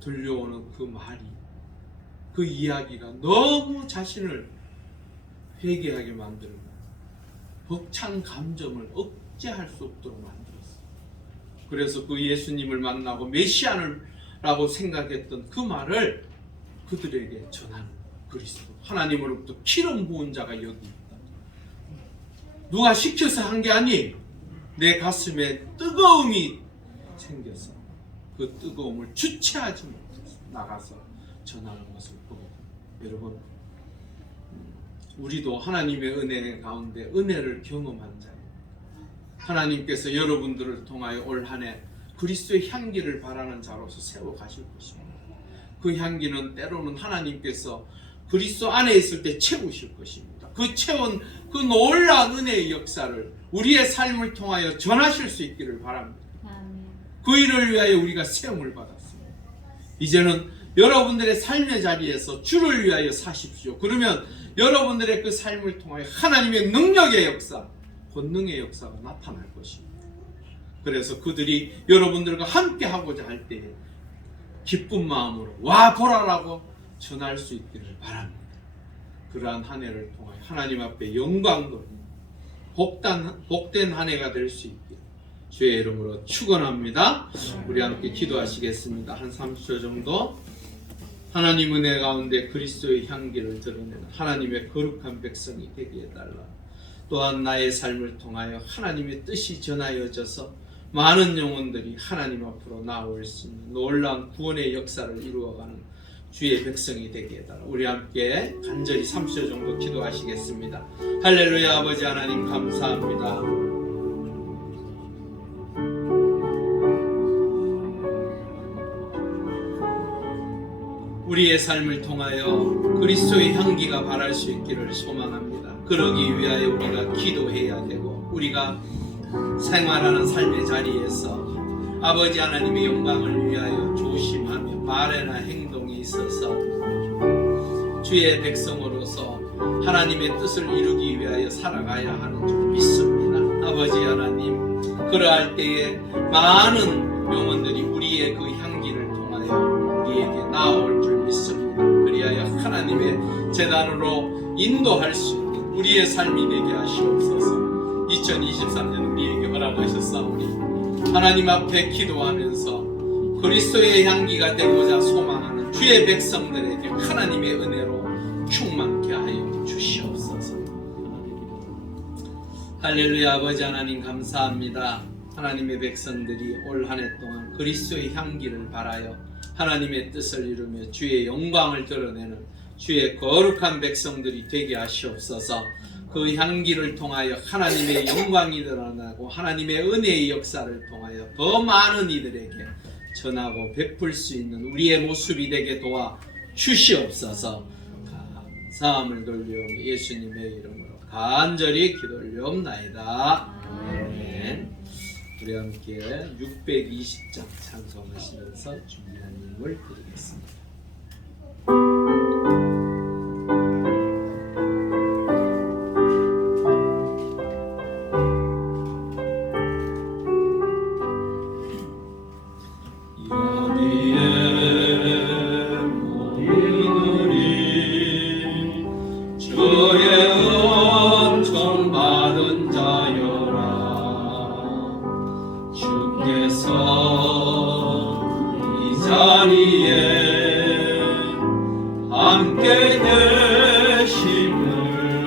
들려오는 그 말이, 그 이야기가 너무 자신을 회개하게 만들고 벅찬 감정을 억제할 수 없도록 만들었어요. 그래서 그 예수님을 만나고 메시아라고 생각했던 그 말을 그들에게 전하는 그리스도, 하나님으로부터 기름 부은 자가 여기 있다. 누가 시켜서 한 게 아니에요. 내 가슴에 뜨거움이 생겨서 그 뜨거움을 주체하지 못해서 나가서 전하는 것을 보게 됩니다. 여러분, 우리도 하나님의 은혜 가운데 은혜를 경험한 자예요. 하나님께서 여러분들을 통하여 올 한 해 그리스도의 향기를 바라는 자로서 세워 가실 것입니다. 그 향기는 때로는 하나님께서 그리스도 안에 있을 때 채우실 것입니다. 그 채운 그 놀라운 은혜의 역사를 우리의 삶을 통하여 전하실 수 있기를 바랍니다. 그 일을 위하여 우리가 세움을 받았습니다. 이제는 여러분들의 삶의 자리에서 주를 위하여 사십시오. 그러면 여러분들의 그 삶을 통하여 하나님의 능력의 역사, 권능의 역사가 나타날 것입니다. 그래서 그들이 여러분들과 함께 하고자 할 때에 기쁜 마음으로 와 보라라고 전할 수 있기를 바랍니다. 그러한 한 해를 통하여 하나님 앞에 영광 돌리는 복된 한 해가 될 수 있기를 주의 이름으로 축원합니다. 우리 함께 기도하시겠습니다. 한 30초 정도. 하나님 은혜 가운데 그리스도의 향기를 드러내는 하나님의 거룩한 백성이 되게 해달라. 또한 나의 삶을 통하여 하나님의 뜻이 전하여져서 많은 영혼들이 하나님 앞으로 나올 수 있는 놀라운 구원의 역사를 이루어가는 주의 백성이 되게 해달라. 우리 함께 간절히 30초 정도 기도하시겠습니다. 할렐루야. 아버지 하나님 감사합니다. 우리의 삶을 통하여 그리스도의 향기가 발할 수 있기를 소망합니다. 그러기 위하여 우리가 기도해야 되고 우리가 생활하는 삶의 자리에서 아버지 하나님의 영광을 위하여 조심하며 말이나 행동이 있어서 주의 백성으로서 하나님의 뜻을 이루기 위하여 살아가야 하는 줄 믿습니다. 아버지 하나님, 그러할 때에 많은 영혼들이 우리의 그 향기를 통하여 우리에게 나올 줄 믿습니다. 그리하여 하나님의 제단으로 인도할 수 있는 우리의 삶이 되게 하시옵소서. 2023년 우리에게 허락하셨사오니 하나님 앞에 기도하면서 그리스도의 향기가 되고자 소망하는 주의 백성들에게 하나님의 은혜로 충만케 하여 주시옵소서. 할렐루야. 아버지 하나님 감사합니다. 하나님의 백성들이 올 한 해 동안 그리스도의 향기를 발하여 하나님의 뜻을 이루며 주의 영광을 드러내는 주의 거룩한 백성들이 되게 하시옵소서. 그 향기를 통하여 하나님의 영광이 드러나고 하나님의 은혜의 역사를 통하여 더 많은 이들에게 전하고 베풀 수 있는 우리의 모습이 되게 도와 주시옵소서. 감사함을 돌리오며 예수님의 이름으로 간절히 기도 올리옵나이다. 아멘. 우리 함께 620장 찬송하시면서 준비한 예물 드리겠습니다. 함께 되심을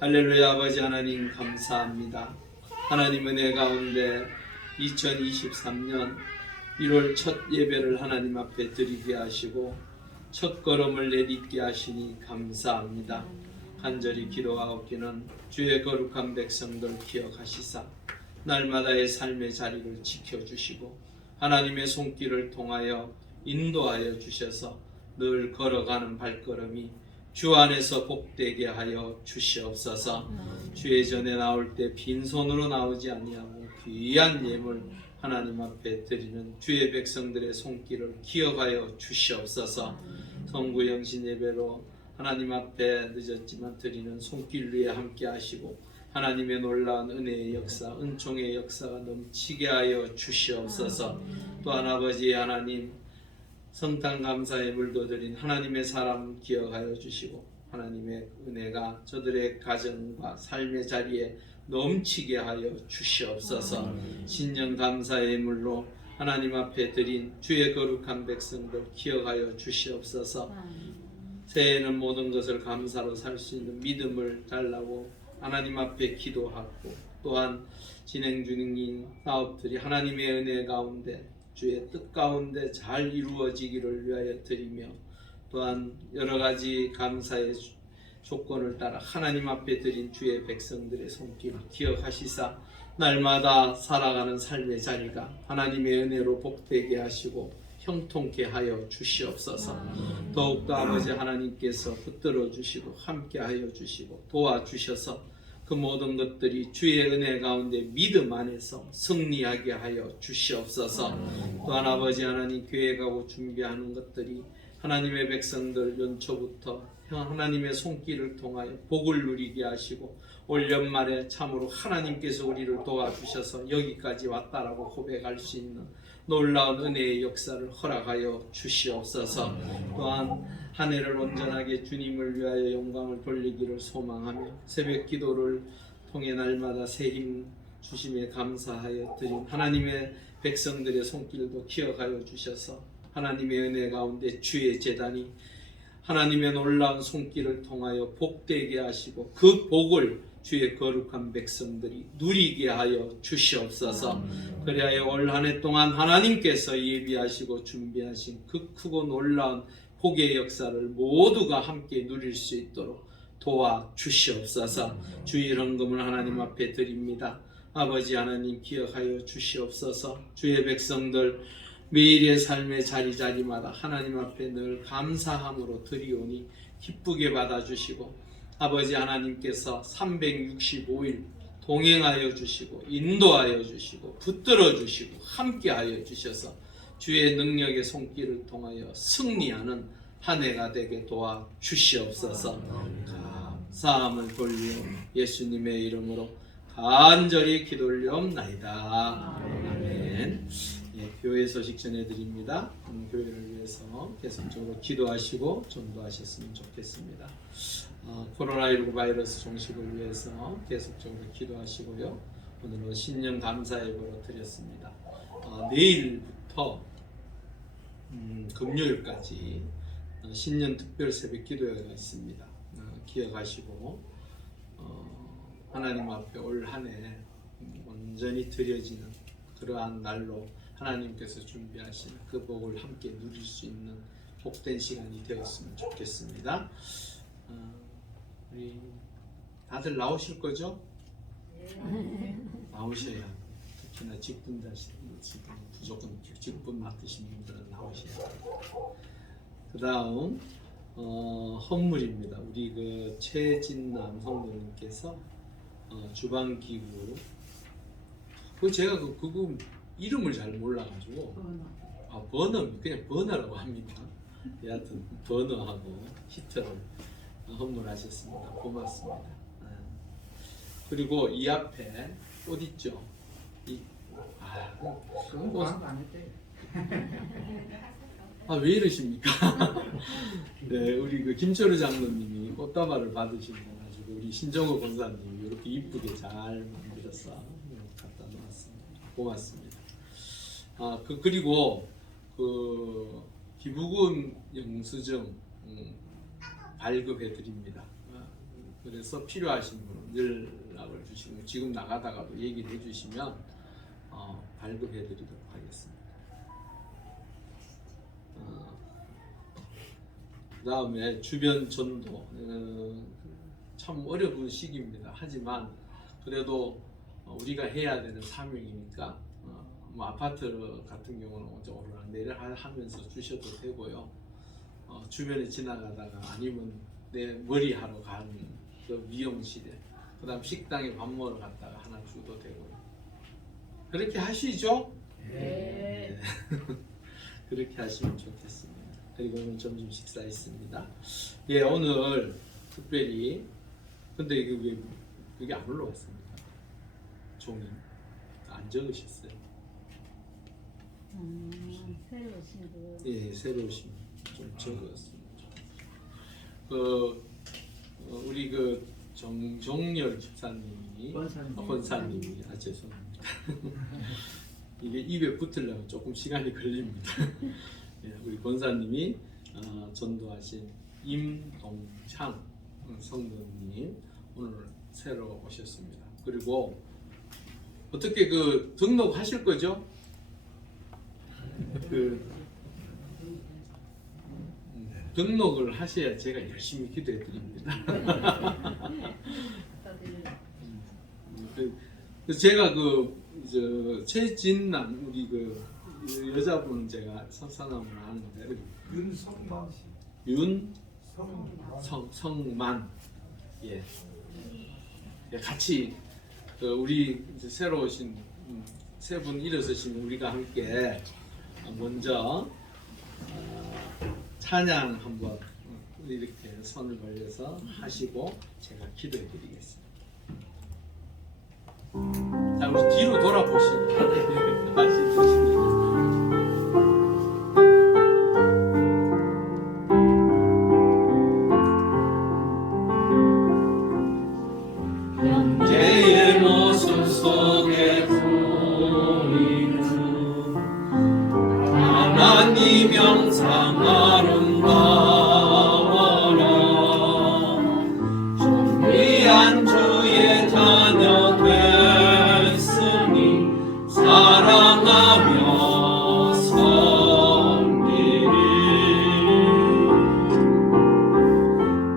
할렐루야. 아버지 하나님 감사합니다. 하나님 은혜 가운데 2023년 1월 첫 예배를 하나님 앞에 드리게 하시고 첫 걸음을 내딛게 하시니 감사합니다. 간절히 기도하옵기는 주의 거룩한 백성들 기억하시사 날마다의 삶의 자리를 지켜주시고 하나님의 손길을 통하여 인도하여 주셔서 늘 걸어가는 발걸음이 주 안에서 복되게 하여 주시옵소서. 주의 전에 나올 때 빈손으로 나오지 아니하고 귀한 예물 하나님 앞에 드리는 주의 백성들의 손길을 기억하여 주시옵소서. 성구 영신 예배로 하나님 앞에 늦었지만 드리는 손길 위에 함께 하시고 하나님의 놀라운 은혜의 역사, 은총의 역사가 넘치게 하여 주시옵소서. 또한 아버지 하나님 성탄 감사의 물도 드린 하나님의 사람 기억하여 주시고 하나님의 은혜가 저들의 가정과 삶의 자리에 넘치게 하여 주시옵소서. 신년 감사의 물로 하나님 앞에 드린 주의 거룩한 백성들 기억하여 주시옵소서. 새해에는 모든 것을 감사로 살 수 있는 믿음을 달라고 하나님 앞에 기도하고 또한 진행 중인 사업들이 하나님의 은혜 가운데 주의 뜻 가운데 잘 이루어지기를 위하여 드리며 또한 여러 가지 감사의 조건을 따라 하나님 앞에 드린 주의 백성들의 손길을 기억하시사 날마다 살아가는 삶의 자리가 하나님의 은혜로 복되게 하시고 형통케 하여 주시옵소서. 더욱더 아버지 하나님께서 붙들어 주시고 함께 하여 주시고 도와주셔서 그 모든 것들이 주의 은혜 가운데 믿음 안에서 승리하게 하여 주시옵소서. 또한 아버지 하나님 교회 가고 준비하는 것들이 하나님의 백성들 연초부터 하나님의 손길을 통하여 복을 누리게 하시고 올 연말에 참으로 하나님께서 우리를 도와주셔서 여기까지 왔다라고 고백할 수 있는 놀라운 은혜의 역사를 허락하여 주시옵소서. 또한 한 해를 온전하게 주님을 위하여 영광을 돌리기를 소망하며 새벽 기도를 통해 날마다 새 힘 주심에 감사하여 드린 하나님의 백성들의 손길도 기억하여 주셔서 하나님의 은혜 가운데 주의 제단이 하나님의 놀라운 손길을 통하여 복되게 하시고 그 복을 주의 거룩한 백성들이 누리게 하여 주시옵소서. 그리하여 올 한 해 동안 하나님께서 예비하시고 준비하신 그 크고 놀라운 복의 역사를 모두가 함께 누릴 수 있도록 도와주시옵소서. 주의 헌금을 하나님 앞에 드립니다. 아버지 하나님 기억하여 주시옵소서. 주의 백성들 매일의 삶의 자리자리마다 하나님 앞에 늘 감사함으로 드리오니 기쁘게 받아주시고 아버지 하나님께서 365일 동행하여 주시고 인도하여 주시고 붙들어 주시고 함께하여 주셔서 주의 능력의 손길을 통하여 승리하는 한 해가 되게 도와 주시옵소서. 감사함을 돌리어 예수님의 이름으로 간절히 기도올리옵나이다. 아멘. 예, 교회 소식 전해드립니다. 교회를 위해서 계속적으로 기도하시고 전도하셨으면 좋겠습니다. 코로나19 바이러스 종식을 위해서 계속적으로 기도하시고요. 오늘은 신년 감사 예배로 드렸습니다. 내일부터 금요일까지 신년 특별 새벽 기도회가 있습니다. 기억하시고 하나님 앞에 올 한 해 온전히 드려지는 그러한 날로 하나님께서 준비하신 그 복을 함께 누릴 수 있는 복된 시간이 되었으면 좋겠습니다. 우리 다들 나오실 거죠? 나오셔야 특히나 직분자신 지금 무조건 직분 맡으신 분들은 나오셔야 돼요. 그 다음 헌물입니다. 우리 그 최진남 성도님께서 주방기구 제가 그거 이름을 잘 몰라가지고 버너 그냥 버너라고 합니다. 여하튼 버너하고 히터를 헌물하셨습니다. 고맙습니다. 그리고 이 앞에 꽃 있죠? 그건 뭐안 했대. 왜 이러십니까? 네, 우리 그 김철우 장로님이 꽃다발을 받으신 거 가지고 우리 신정호 권사님이 이렇게 이쁘게 잘 만들어서 갖다 놓았습니다. 고맙습니다. 그리고 그 기부금 영수증 발급해 드립니다. 그래서 필요하신 분은 연락을 주시고 지금 나가다가도 얘기를 해주시면 발급해드리도록 하겠습니다. 그 다음에 주변 전도 참 어려운 시기입니다. 하지만 그래도 우리가 해야 되는 사명이니까 뭐 아파트 같은 경우는 오르락내리락 하면서 주셔도 되고요. 주변에 지나가다가 아니면 내 머리 하러 간 그 미용실에 그 다음 식당에 밥 먹으러 갔다가 하나 줘도 되고요. 그렇게 하시죠? 네. 그렇게 하시면 좋겠습니다. 그리고 오늘 점심 식사 있습니다. 예, 오늘 특별히 근데 이거 왜 그게 안 올라왔습니까? 종이 안 적으셨어요? 새로 오신 분. 예, 새로 오신 좀 적었습니다. 우리 정종열 집사님이 권사님이 죄송합니다. 이게 입에 붙으려면 조금 시간이 걸립니다. 예, 우리 권사님이 전도하신 임동창 성도님 오늘 새로 오셨습니다. 그리고 어떻게 등록하실 거죠? 등록을 하셔야 제가 열심히 기도해 드립니다. 제가 최진남 우리 여자분은 제가 선사남을 아는데 윤성만 예 같이 우리 새로 오신 세 분 일어서시면 우리가 함께 먼저 찬양 한번 이렇게 손을 벌려서 하시고 제가 기도해 드리겠습니다. 자, 우리 뒤로 돌아보시고 말씀드리시면 현재의 모습 속에 보이는 하나님 영상 아름다워라. 존귀한 주의 자녀 됐으니 사랑하며 섬기리.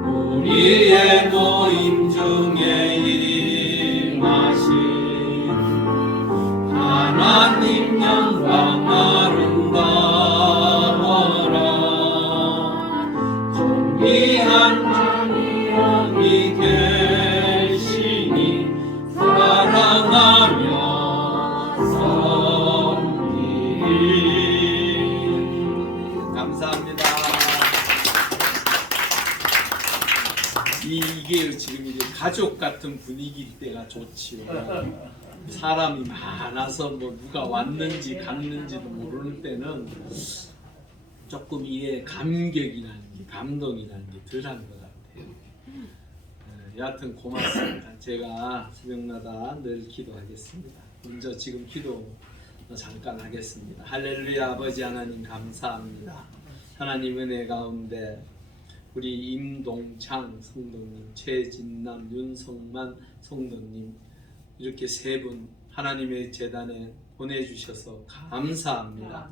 우리의 모임 중에 임하신 하나님 영광 아름다워라. 존귀한 주님 여기 계시니 사랑하며 섬기리. 감사합니다. 이게 지금 이제 가족 같은 분위기일 때가 좋지요. 사람이 많아서 뭐 누가 왔는지 갔는지도 모르는 때는 조금 이에 감격이라는 게 감동이라는 게 덜한 것 같아요. 여하튼 고맙습니다. 제가 새벽마다 늘 기도하겠습니다. 먼저 지금 기도 잠깐 하겠습니다. 할렐루야. 아버지 하나님 감사합니다. 하나님 은혜 가운데 우리 임동창 성도님, 최진남, 윤성만 성도님 이렇게 세 분 하나님의 제단에 보내주셔서 감사합니다.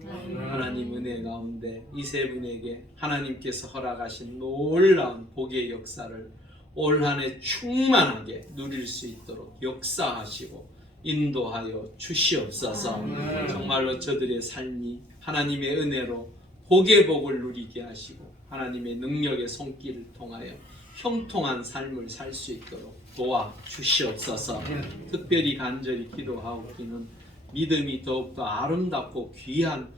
하나님 은혜 가운데 이 세 분에게 하나님께서 허락하신 놀라운 복의 역사를 올 한 해 충만하게 누릴 수 있도록 역사하시고 인도하여 주시옵소서. 정말로 저들의 삶이 하나님의 은혜로 복의 복을 누리게 하시고 하나님의 능력의 손길을 통하여 형통한 삶을 살 수 있도록 도와 주시옵소서. 특별히 간절히 기도하옵기는 믿음이 더욱더 아름답고 귀한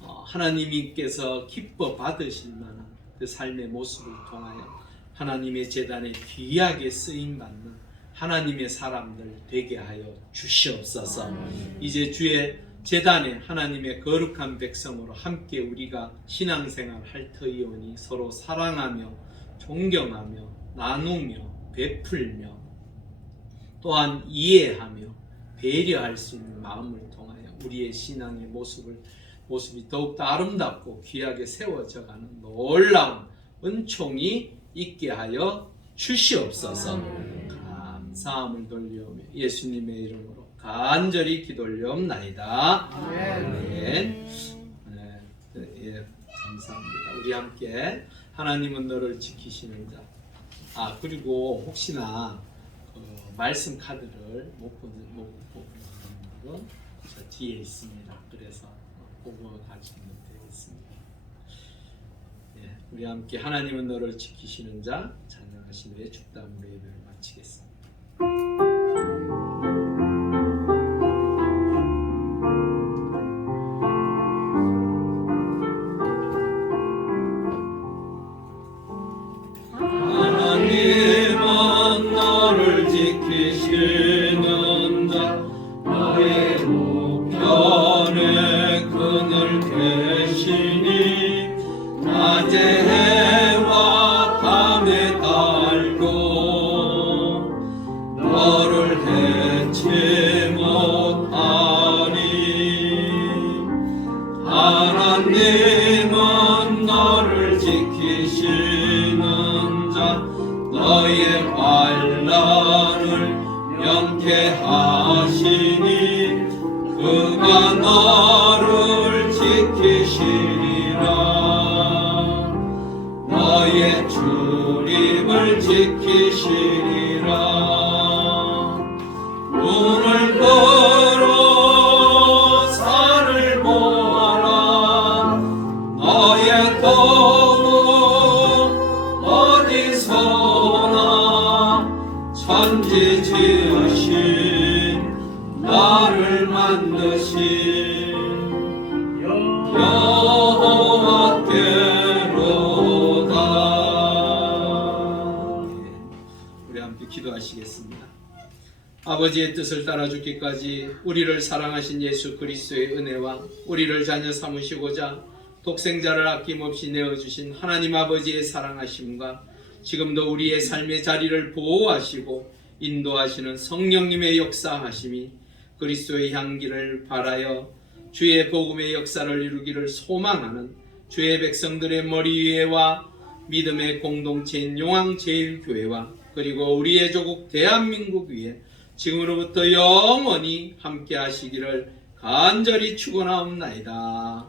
하나님께서 기뻐 받으실 만한 그 삶의 모습을 통하여 하나님의 제단에 귀하게 쓰임받는 하나님의 사람들 되게 하여 주시옵소서. 이제 주의 제단에 하나님의 거룩한 백성으로 함께 우리가 신앙생활 할 터이오니 서로 사랑하며 존경하며 나누며 베풀며 또한 이해하며 배려할 수 있는 마음을 통하여 우리의 신앙의 모습이 더욱더 아름답고 귀하게 세워져가는 놀라운 은총이 있게 하여 주시옵소서. 감사함을 돌리오며 예수님의 이름으로 간절히 기도 올리옵나이다. 아멘. 예, 감사합니다. 우리 함께 하나님은 너를 지키시는 자. 그리고 혹시나 말씀 카드를 못 보는 분들은 저 뒤에 있습니다. 그래서 보고 가시면 되겠습니다. 예, 우리 함께 하나님은 너를 지키시는 자 찬양하신 후에 축담으로 예배를 마치겠습니다. 하나님은 너를 지키시는 자 너의 우편에 그늘 계시니 낮에 해와 밤에 달고 너를 해치 못하리. 하나님은 너를 지키시는 자 너의 환난을 명쾌하시니 그가 너를 지키시리라. 너의 출입을 지키시리라. 눈을 걸어 산을 보라. 너의 도움 어디서나 천지 지으신 나를 만드신 여호와께로다. 우리 함께 기도하시겠습니다. 아버지의 뜻을 따라 죽기까지 우리를 사랑하신 예수 그리스도의 은혜와 우리를 자녀 삼으시고자 독생자를 아낌없이 내어주신 하나님 아버지의 사랑하심과 지금도 우리의 삶의 자리를 보호하시고 인도하시는 성령님의 역사하심이 그리스도의 향기를 바라여 주의 복음의 역사를 이루기를 소망하는 주의 백성들의 머리 위에와 믿음의 공동체인 용왕제일교회와 그리고 우리의 조국 대한민국 위에 지금으로부터 영원히 함께 하시기를 간절히 축원하옵나이다.